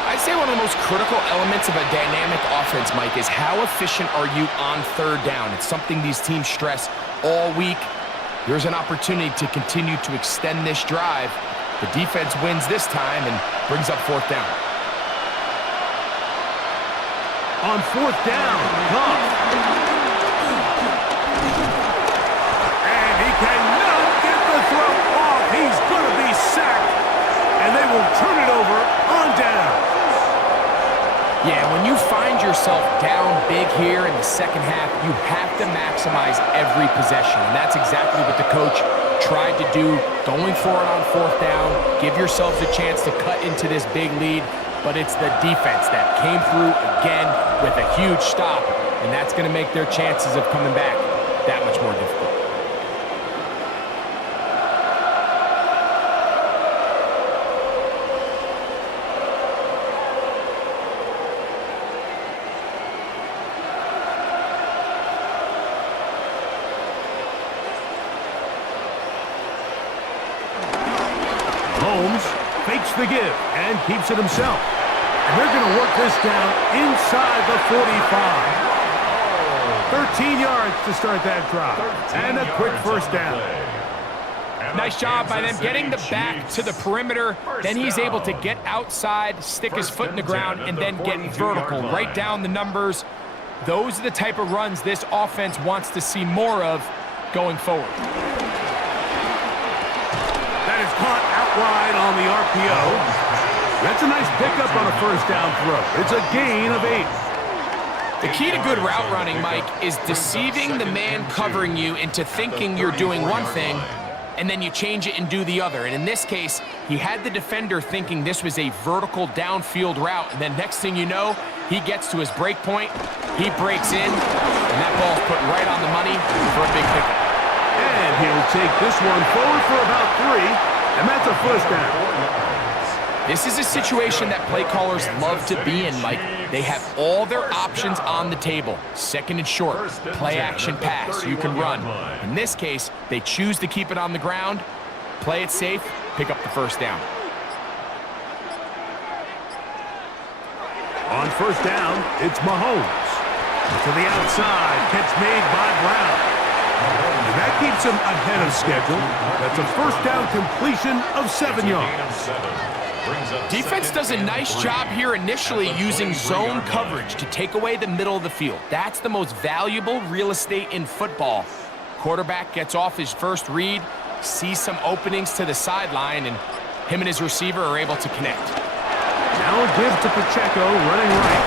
I'd say one of the most critical elements of a dynamic offense, Mike, is how efficient are you on 3rd down? It's something these teams stress all week. Here's an opportunity to continue to extend this drive. The defense wins this time and brings up 4th down. On 4th down, Goff. And he cannot get the throw off. He's going to be sacked. And they will turn it over on down. Yeah, when you find yourself down big here in the second half, you have to maximize every possession. And that's exactly what the coach tried to do, going for it on 4th down. Give yourselves a chance to cut into this big lead. But it's the defense that came through again with a huge stop, and that's going to make their chances of coming back that much more difficult. Holmes fakes the give and keeps it himself. And they're going to work this down inside the 45. 13 yards to start that drive. And a quick first down. Nice job by them getting the back to the perimeter. Then he's able to get outside, stick his foot in the ground, and then get vertical. Right down the numbers. Those are the type of runs this offense wants to see more of going forward. That is caught out wide on the RPO. That's a nice pickup on a first down throw. It's a gain of 8. The key to good route running, Mike, is deceiving the man covering you into thinking you're doing one thing, and then you change it and do the other. And in this case, he had the defender thinking this was a vertical downfield route, and then next thing you know, he gets to his break point, he breaks in, and that ball's put right on the money for a big pickup. And he'll take this one forward for about 3, and that's a first down. This is a situation that play callers love to be in, Mike. They have all their options on the table. Second and short, play action pass, you can run. In this case, they choose to keep it on the ground, play it safe, pick up the first down. On first down, it's Mahomes. To the outside, catch made by Brown. And that keeps him ahead of schedule. That's a first down completion of 7 yards. Defense does a nice job here initially using zone coverage to take away the middle of the field. That's the most valuable real estate in football. Quarterback gets off his first read, sees some openings to the sideline, and him and his receiver are able to connect. Now a give to Pacheco running right.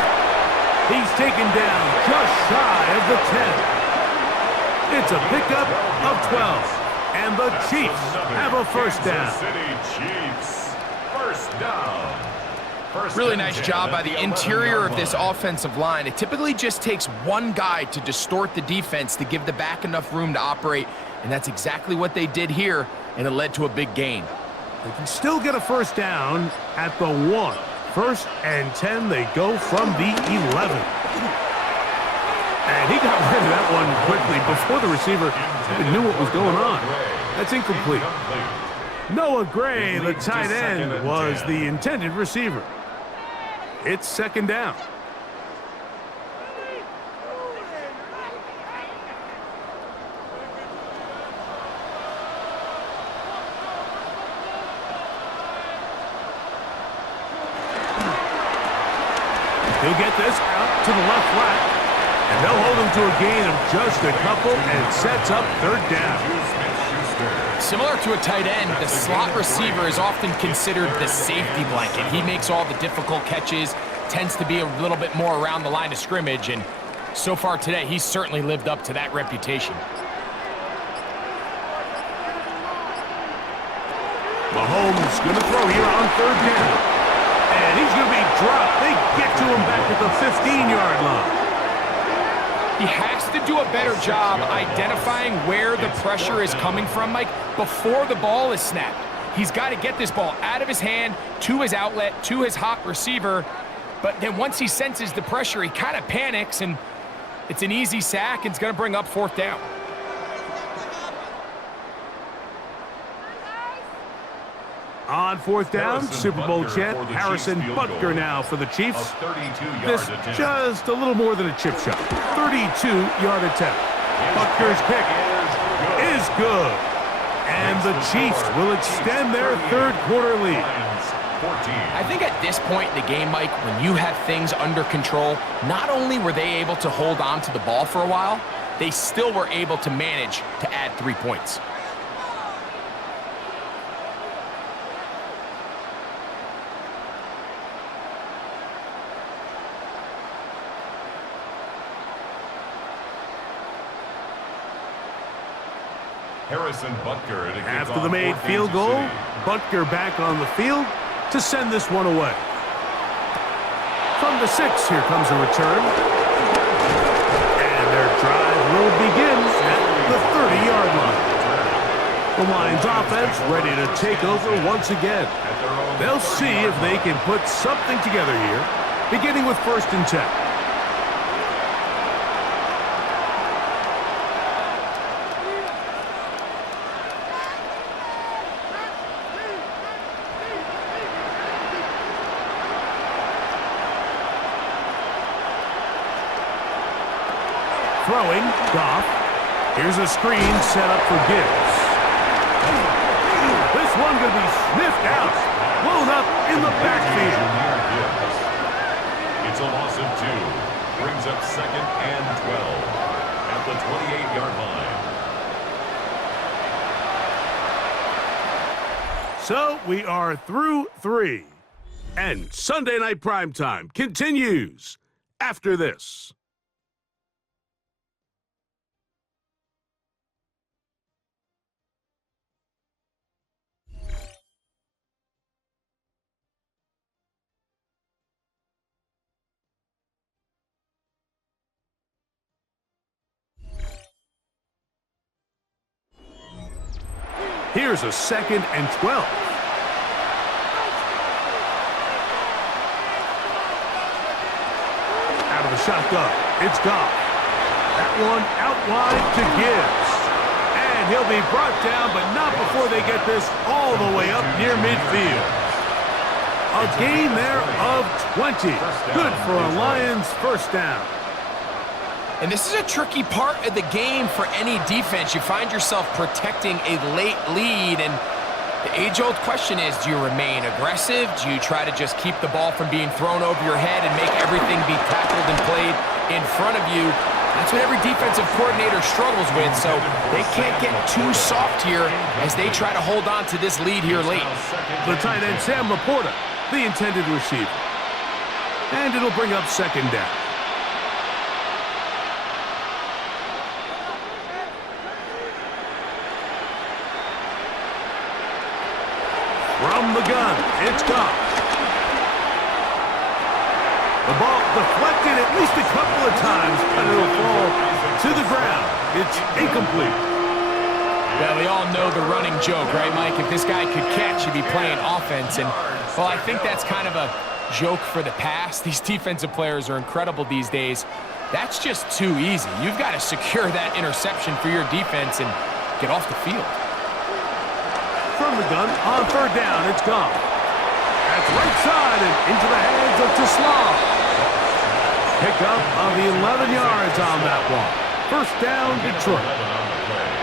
He's taken down just shy of the 10. It's a pickup of 12. And the Chiefs have a first down. Really nice job by the interior of this offensive line. It typically just takes one guy to distort the defense to give the back enough room to operate, and that's exactly what they did here, and it led to a big gain. They can still get a first down at the 1. First and 10, they go from the 11. And he got rid of that one quickly before the receiver even knew what was going on. That's incomplete. Noah Gray, the tight end, was the intended receiver. It's second down. He'll get this out to the left flat. And they'll hold him to a gain of just a couple and sets up third down. Similar to a tight end, the slot receiver is often considered the safety blanket. He makes all the difficult catches, tends to be a little bit more around the line of scrimmage, and so far today, he's certainly lived up to that reputation. Mahomes going to throw here on third down. And he's going to be dropped. They get to him back at the 15-yard line. He has to do a better job identifying where the pressure is coming from, Mike, before the ball is snapped. He's got to get this ball out of his hand, to his outlet, to his hot receiver. But then once he senses the pressure, he kind of panics, and it's an easy sack, and it's going to bring up fourth down. On fourth down, Super Bowl champ Harrison Butker now for the Chiefs. This just a little more than a chip shot. 32-yard attempt. Butker's kick is good. And the Chiefs will extend their third quarter lead. I think at this point in the game, Mike, when you have things under control, not only were they able to hold on to the ball for a while, they still were able to manage to add 3 points. Harrison Butker after the made field goal. Butker back on the field to send this one away. From the 6, here comes a return. And their drive will begin at The Lions offense ready to take over once again. They'll see if they can put something together here, beginning with 1st and 10. Throwing, Goff. Here's a screen set up for Gibbs. This one going to be sniffed out. Blown up in the backfield. It's a loss of 2. Brings up 2nd and 12 at the 28-yard line. So we are through 3. And Sunday Night Primetime continues after this. Here's a 2nd and 12. Out of the shotgun, it's Goff. That one out wide to Gibbs. And he'll be brought down, but not before they get this all the way up near midfield. A gain there of 20. Good for a Lions first down. And this is a tricky part of the game for any defense. You find yourself protecting a late lead, and the age-old question is, do you remain aggressive? Do you try to just keep the ball from being thrown over your head and make everything be tackled and played in front of you? That's what every defensive coordinator struggles with, so they can't get too soft here as they try to hold on to this lead here late. The tight end, Sam Laporta, the intended receiver. And it'll bring up 2nd down. From the gun, it's Goff. The ball deflected at least a couple of times, but it'll fall to the ground. It's incomplete. Well, we all know the running joke, right, Mike? If this guy could catch, he'd be playing offense. And, well, I think that's kind of a joke for the past. These defensive players are incredible these days. That's just too easy. You've got to secure that interception for your defense and get off the field. From the gun, on 3rd down, it's Goff. That's right side and into the hands of Tesla. Pickup of 11 yards on that one. 1st down, Detroit.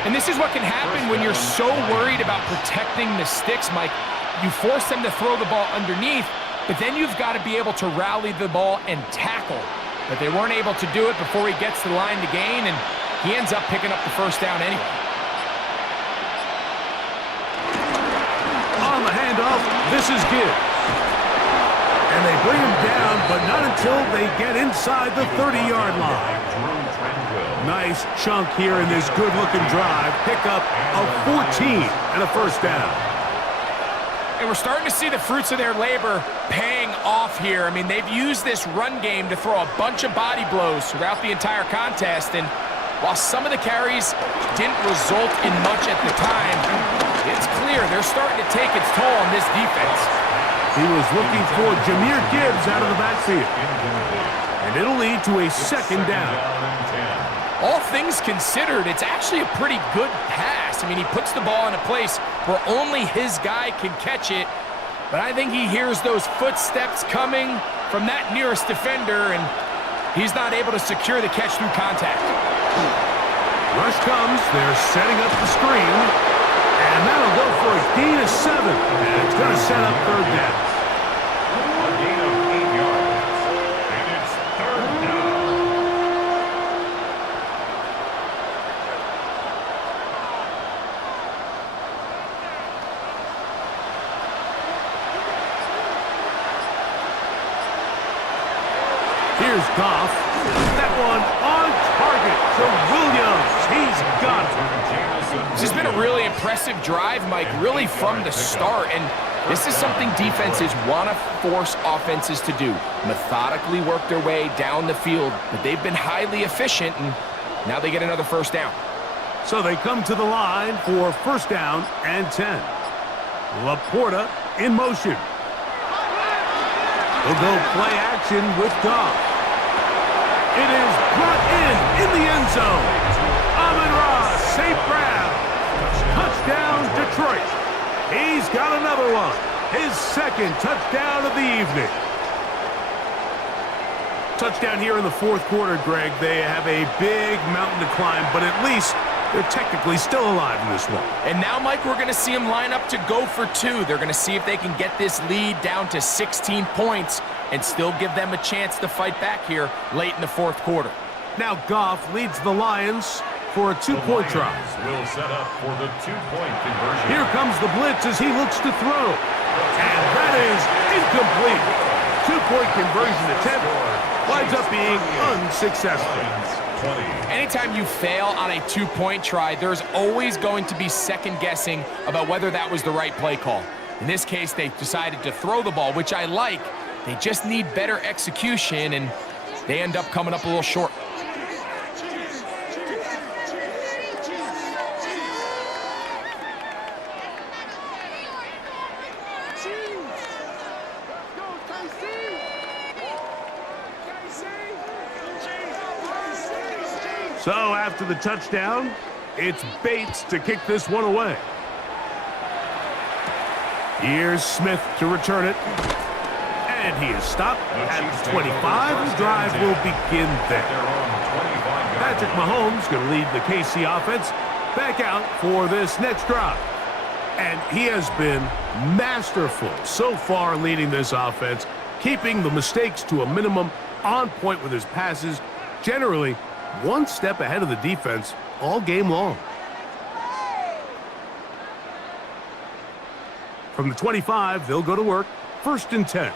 And this is what can happen when you're so worried about protecting the sticks, Mike. You force them to throw the ball underneath, but then you've got to be able to rally the ball and tackle. But they weren't able to do it before he gets to the line to gain, and he ends up picking up the 1st down anyway. On the handoff, this is Gibbs. And they bring him down, but not until they get inside the 30-yard line. Nice chunk here in this good-looking drive. Pickup of 14 and a 1st down. And we're starting to see the fruits of their labor paying off here. I mean, they've used this run game to throw a bunch of body blows throughout the entire contest, and while some of the carries didn't result in much at the time, it's clear they're starting to take its toll on this defense. He was looking for Jahmyr Gibbs out of the backfield. And it'll lead to a 2nd down. All things considered, it's actually a pretty good pass. I mean, he puts the ball in a place where only his guy can catch it. But I think he hears those footsteps coming from that nearest defender, and he's not able to secure the catch through contact. Rush comes. They're setting up the screen. And that'll go for a gain of 7. And it's going to set up 3rd down. A gain of 8 yards. And it's 3rd down. Here's Goff. That one on target to Williams. He's got it. This has been a really impressive drive, Mike, really from the start. And this is something defenses want to force offenses to do. Methodically work their way down the field. But they've been highly efficient, and now they get another 1st down. So they come to the line for first down and 10. Laporta in motion. He'll go play action with Goff. It is brought in the end zone. Amon-Ra St. Brown. Touchdown, Detroit. He's got another one. His second touchdown of the evening. Touchdown here in the fourth quarter, Greg. They have a big mountain to climb, but at least they're technically still alive in this one. And now, Mike, we're going to see them line up to go for two. They're going to see if they can get this lead down to 16 points and still give them a chance to fight back here late in the fourth quarter. Now Goff leads the Lions for a two-point try. Will set up for the two-point conversion. Here comes the blitz as he looks to throw. And that is incomplete. Two-point conversion attempt winds up being unsuccessful. Anytime you fail on a two-point try, there's always going to be second-guessing about whether that was the right play call. In this case, they decided to throw the ball, which I like. They just need better execution, and they end up coming up a little short. So after the touchdown, it's Bates to kick this one away. Here's Smith to return it. And he is stopped at 25. The drive will begin there. Patrick Mahomes going to lead the KC offense back out for this next drive. And he has been masterful so far leading this offense, keeping the mistakes to a minimum, on point with his passes, generally one step ahead of the defense all game long. From the 25, they'll go to work. First and 10. A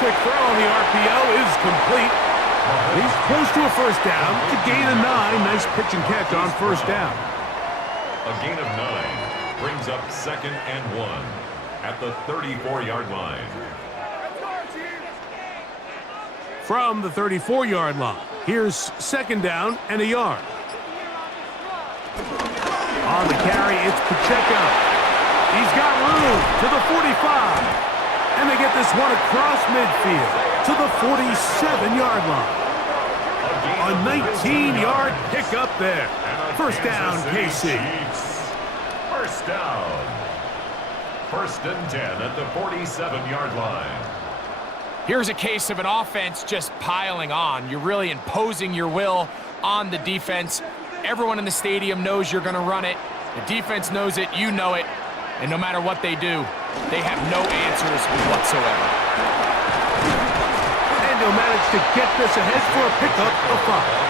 quick throw on the RPO is complete. He's close to a first down to gain a 9. Nice pitch and catch on first down. A gain of 9 brings up second and 1. At the 34-yard line. From the 34-yard line, here's second down and a yard. On the carry, it's Pacheco. He's got room to the 45. And they get this one across midfield to the 47-yard line. A 19-yard pickup there. First down, KC. First down. First and 10 at the 47-yard line. Here's a case of an offense just piling on. You're really imposing your will on the defense. Everyone in the stadium knows you're going to run it. The defense knows it, you know it. And no matter what they do, they have no answers whatsoever. And he'll manage to get this ahead for a pickup of 5.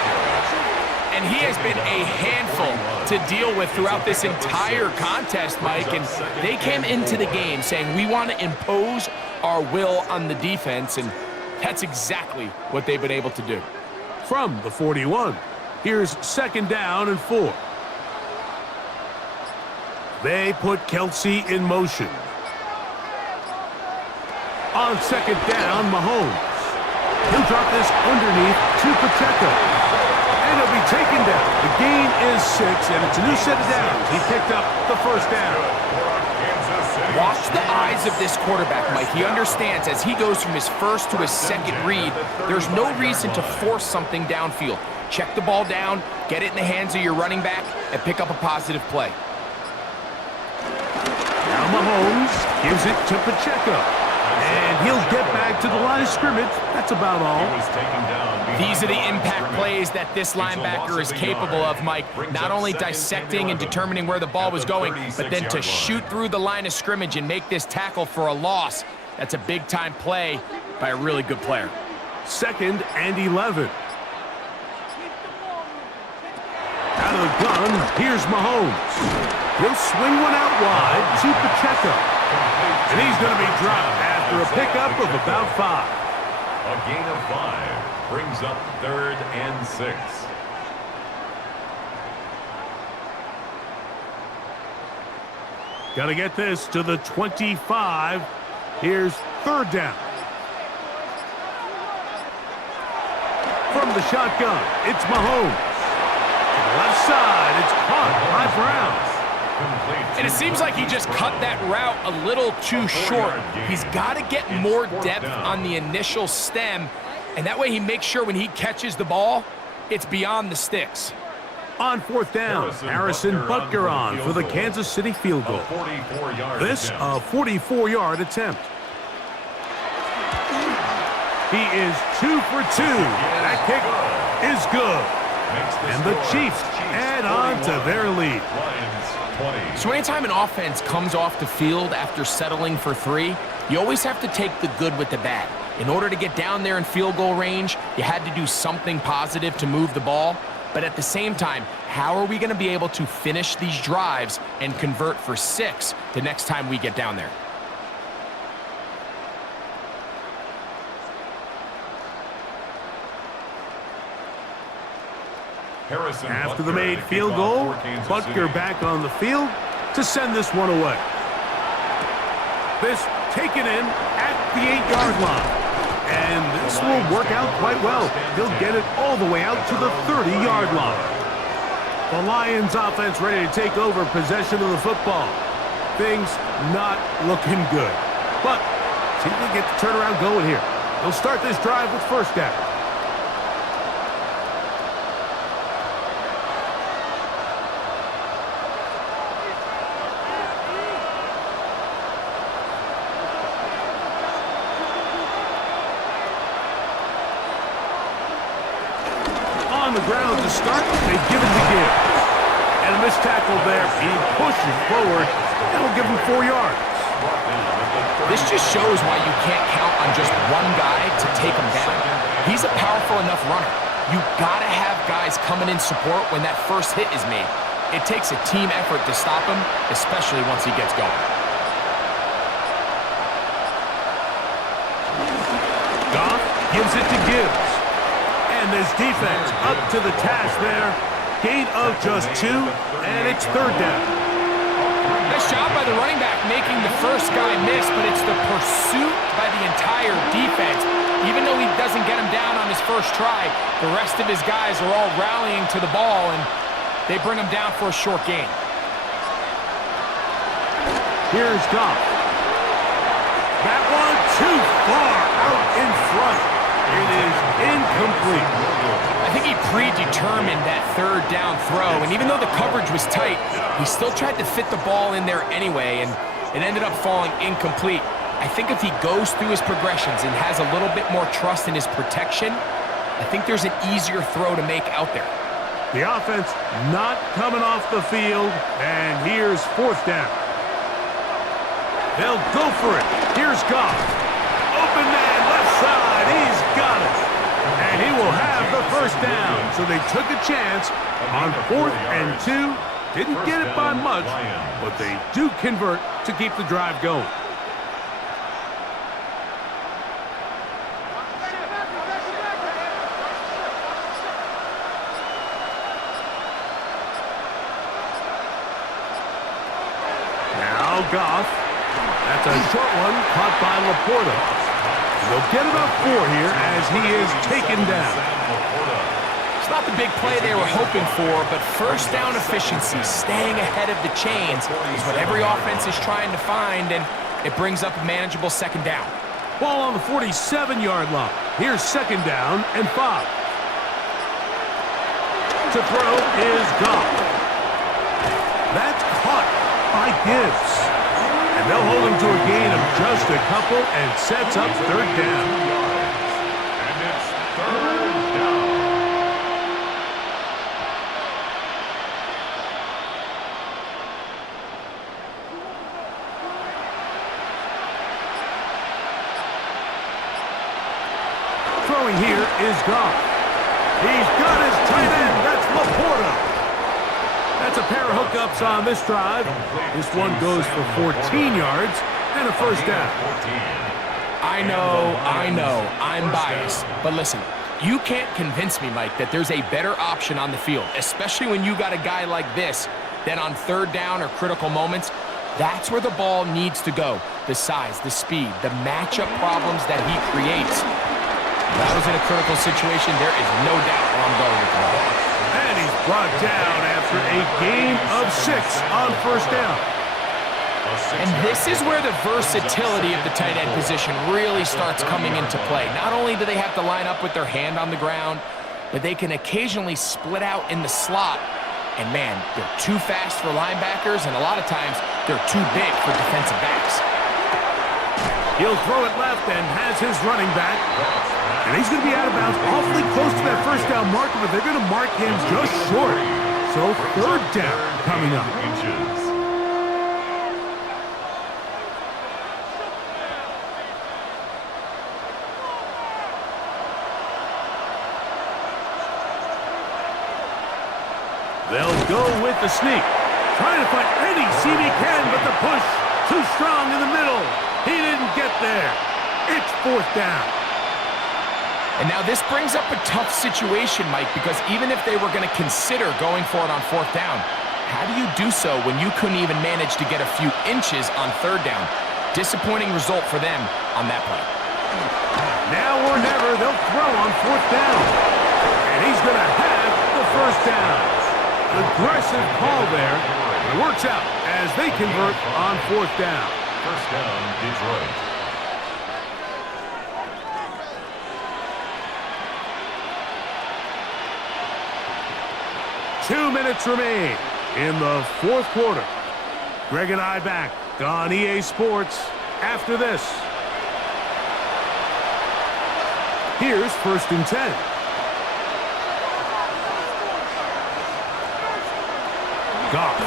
And he has been a handful to deal with throughout this entire contest, Mike. And they came into the game saying, we want to impose our will on the defense. And that's exactly what they've been able to do. From the 41, here's second down and 4. They put Kelsey in motion. On second down, Mahomes. He'll drop this underneath to Pacheco. And he'll be taken down. The gain is 6, and it's a new set of downs. He picked up the first down. Watch the eyes of this quarterback, Mike. He understands as he goes from his first to his second read, there's no reason to force something downfield. Check the ball down, get it in the hands of your running back, and pick up a positive play. Now Mahomes gives it to Pacheco. And he'll get back to the line of scrimmage. That's about all. These are the impact plays that this linebacker is capable of, Mike. Not only dissecting and determining where the ball was going, but then to shoot through the line of scrimmage and make this tackle for a loss. That's a big-time play by a really good player. Second and 11. Out of the gun, here's Mahomes. He'll swing one out wide to Pacheco. And he's going to be dropped after a pickup of about 5. A gain of 5 brings up third and 6. Got to get this to the 25. Here's third down. From the shotgun, it's Mahomes. To the left side, it's caught by Brown. And it seems like he just cut that route a little too short. He's got to get more depth on the initial stem, and that way he makes sure when he catches the ball, it's beyond the sticks. On fourth down, Harrison Butker on for the Kansas City field goal. This, a 44-yard attempt. He is 2 for 2. That kick is good. And the Chiefs add on to their lead. So anytime an offense comes off the field after settling for 3, you always have to take the good with the bad. In order to get down there in field goal range, you had to do something positive to move the ball. But at the same time, how are we going to be able to finish these drives and convert for 6 the next time we get down there? After the made field goal, Butker back on the field to send this one away. This taken in at the 8-yard line. And this will work out quite well. He'll get it all the way out to the 30-yard line. The Lions offense ready to take over possession of the football. Things not looking good. But see if they get the turnaround going here. They'll start this drive with first down. On the ground to start, they give it to Gibbs. And a missed tackle there. He pushes forward. That'll give him 4 yards. This just shows why you can't count on just one guy to take him down. He's a powerful enough runner. You gotta have guys coming in support when that first hit is made. It takes a team effort to stop him, especially once he gets going. Goff gives it to Gibbs. And this defense up to the task there. Gain of just 2, and it's third down. Nice job by the running back making the first guy miss, but it's the pursuit by the entire defense. Even though he doesn't get him down on his first try, the rest of his guys are all rallying to the ball, and they bring him down for a short gain. Here's Goff. That one too far out in front. It is incomplete. I think he predetermined that third down throw, and even though the coverage was tight, he still tried to fit the ball in there anyway, and it ended up falling incomplete. I think if he goes through his progressions and has a little bit more trust in his protection, I think there's an easier throw to make out there. The offense not coming off the field, and here's fourth down. They'll go for it. Here's Goff. Open man, left side. He's got it. And he will have the first down. So they took a chance on 4th and 2. Didn't get it by much, but they do convert to keep the drive going. Now Goff. That's a short one caught by Laporta. They'll get about 4 here as he is taken down. It's not the big play they were hoping for, but first down efficiency, staying ahead of the chains, is what every offense is trying to find, and it brings up a manageable second down. Ball on the 47-yard line. Here's second down and 5. To throw is Goff. That's caught by Gibbs. And they'll hold him to a gain of just a couple and sets up third down. And it's third down. Throwing here is Goff. He's got his tight end. That's Laporta. That's a pair of hookups on this drive. This one goes for 14 yards and a first down. I know, I'm biased. But listen, you can't convince me, Mike, that there's a better option on the field, especially when you got a guy like this, that on third down or critical moments, that's where the ball needs to go. The size, the speed, the matchup problems that he creates. I was in a critical situation, there is no doubt where I'm going with the ball. And he's brought down after a gain of 6 on first down. And this is where the versatility of the tight end position really starts coming into play. Not only do they have to line up with their hand on the ground, but they can occasionally split out in the slot. And man, they're too fast for linebackers, and a lot of times they're too big for defensive backs. He'll throw it left and has his running back. And he's going to be out of bounds awfully close to that first down marker, but they're going to mark him just short. So third down coming up. They'll go with the sneak. Trying to find any seam he can, but the push too strong in the middle. He didn't get there. It's fourth down. And now this brings up a tough situation, Mike, because even if they were going to consider going for it on fourth down, how do you do so when you couldn't even manage to get a few inches on third down? Disappointing result for them on that play. Now or never, they'll throw on fourth down. And he's going to have the first down. Aggressive call there. It works out as they convert on fourth down. First down, Detroit. Two minutes remain in the fourth quarter. Greg and I back on EA Sports after this. Here's first and 10. Goff.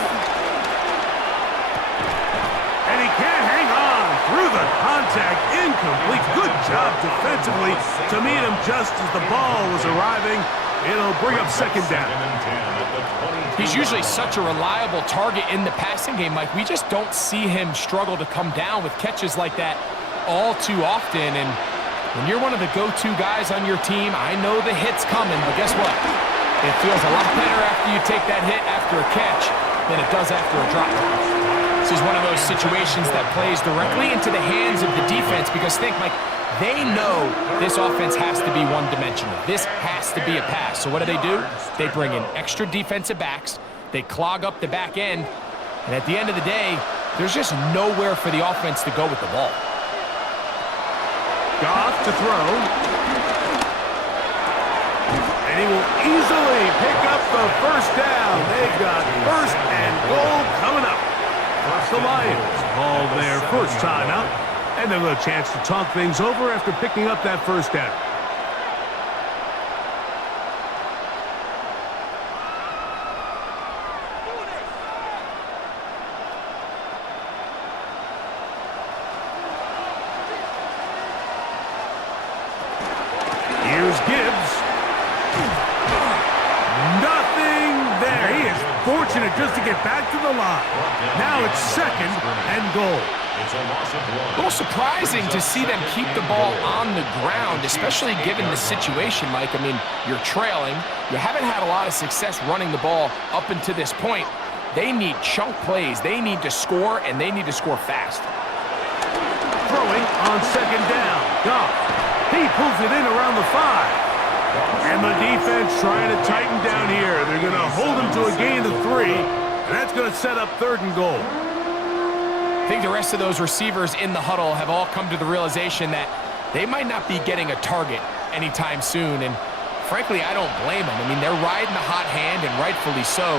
And he can't hang on through the contact. Incomplete. Good job defensively to meet him just as the ball was arriving. It'll bring up second down. He's usually such a reliable target in the passing game, Mike. We just don't see him struggle to come down with catches like that all too often. And when you're one of the go-to guys on your team, I know the hit's coming, but guess what? It feels a lot better after you take that hit after a catch than it does after a drop. This is one of those situations that plays directly into the hands of the defense because think, Mike, they know this offense has to be one-dimensional. This has to be a pass. So what do? They bring in extra defensive backs. They clog up the back end. And at the end of the day, there's just nowhere for the offense to go with the ball. Goff to throw. And he will easily pick up the first down. They've got first and goal coming up. The Lions called their first timeout. And they'll get a chance to talk things over after picking up that first down. Here's Gibbs. Nothing there. He is fortunate just to get back to the line. Now it's second and goal. It's a loss of one. A little surprising to see them keep the ball on the ground, especially given the situation, Mike. I mean, you're trailing. You haven't had a lot of success running the ball up until this point. They need chunk plays. They need to score, and they need to score fast. Throwing on second down. Goff. He pulls it in around the 5. And the defense trying to tighten down here. They're going to hold him to a gain of 3. And that's going to set up third and goal. I think the rest of those receivers in the huddle have all come to the realization that they might not be getting a target anytime soon. And frankly, I don't blame them. I mean, they're riding the hot hand, and rightfully so,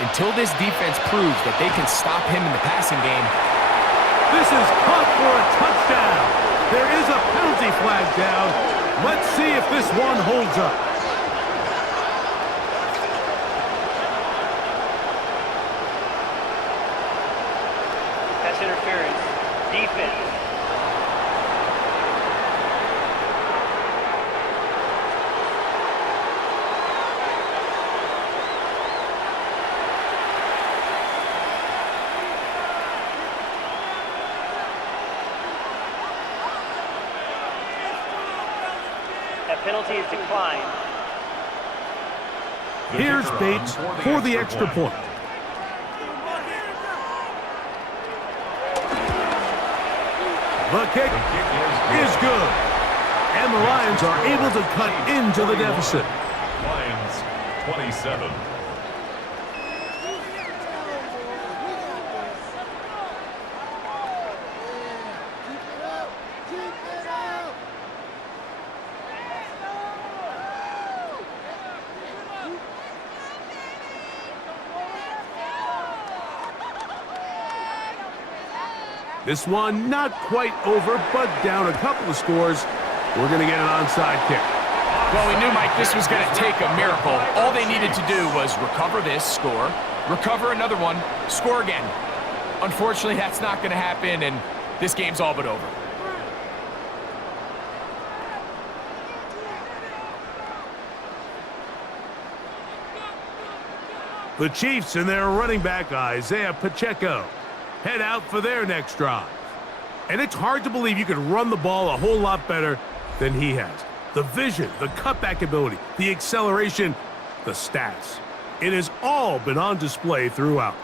until this defense proves that they can stop him in the passing game. This is caught for a touchdown. There is a penalty flag down. Let's see if this one holds up. Pass interference. Defense. That penalty is declined. Here's Bates for the extra point. The kick is good. And the Lions are able to cut into the deficit. Lions 27. This one not quite over, but down a couple of scores. We're going to get an onside kick. Well, we knew, Mike, this was going to take a miracle. All they needed to do was recover this, score, recover another one, score again. Unfortunately, that's not going to happen, and this game's all but over. The Chiefs and their running back, Isaiah Pacheco, head out for their next drive. And it's hard to believe you could run the ball a whole lot better than he has. The vision, the cutback ability, the acceleration, the stats. It has all been on display throughout.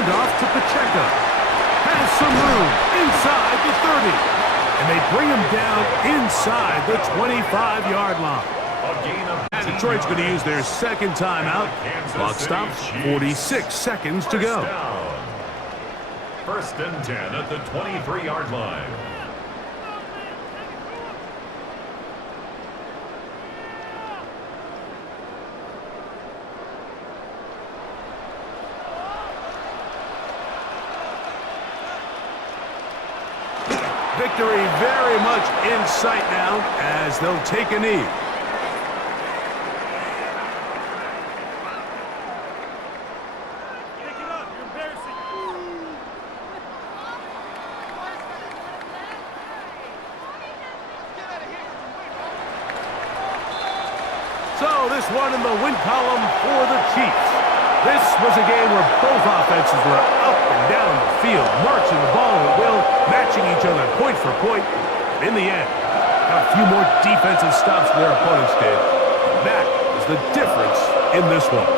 Off to Pacheco. Has some room inside the 30. And they bring him down inside the 25-yard line. And Detroit's going to use their second timeout. Clock stops, 46 seconds to go. First and 10 at the 23-yard line. Victory very much in sight now as they'll take a knee. So this one in the win column for the Chiefs. This was a game where both offenses were up and down the field, marching the ball at will, matching each other point for point. In the end, got a few more defensive stops than their opponents did. And that is the difference in this one.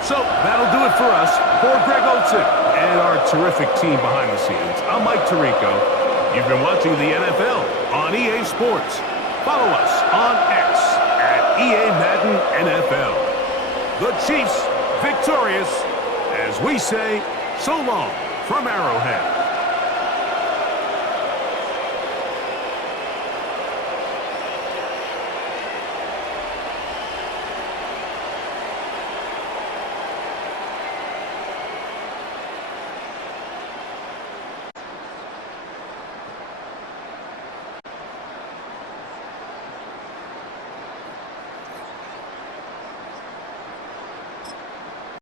So that'll do it for us. For Greg Olson and our terrific team behind the scenes, I'm Mike Tirico. You've been watching the NFL on EA Sports. Follow us on X at EA Madden NFL. The Chiefs victorious as we say so long from Arrowhead.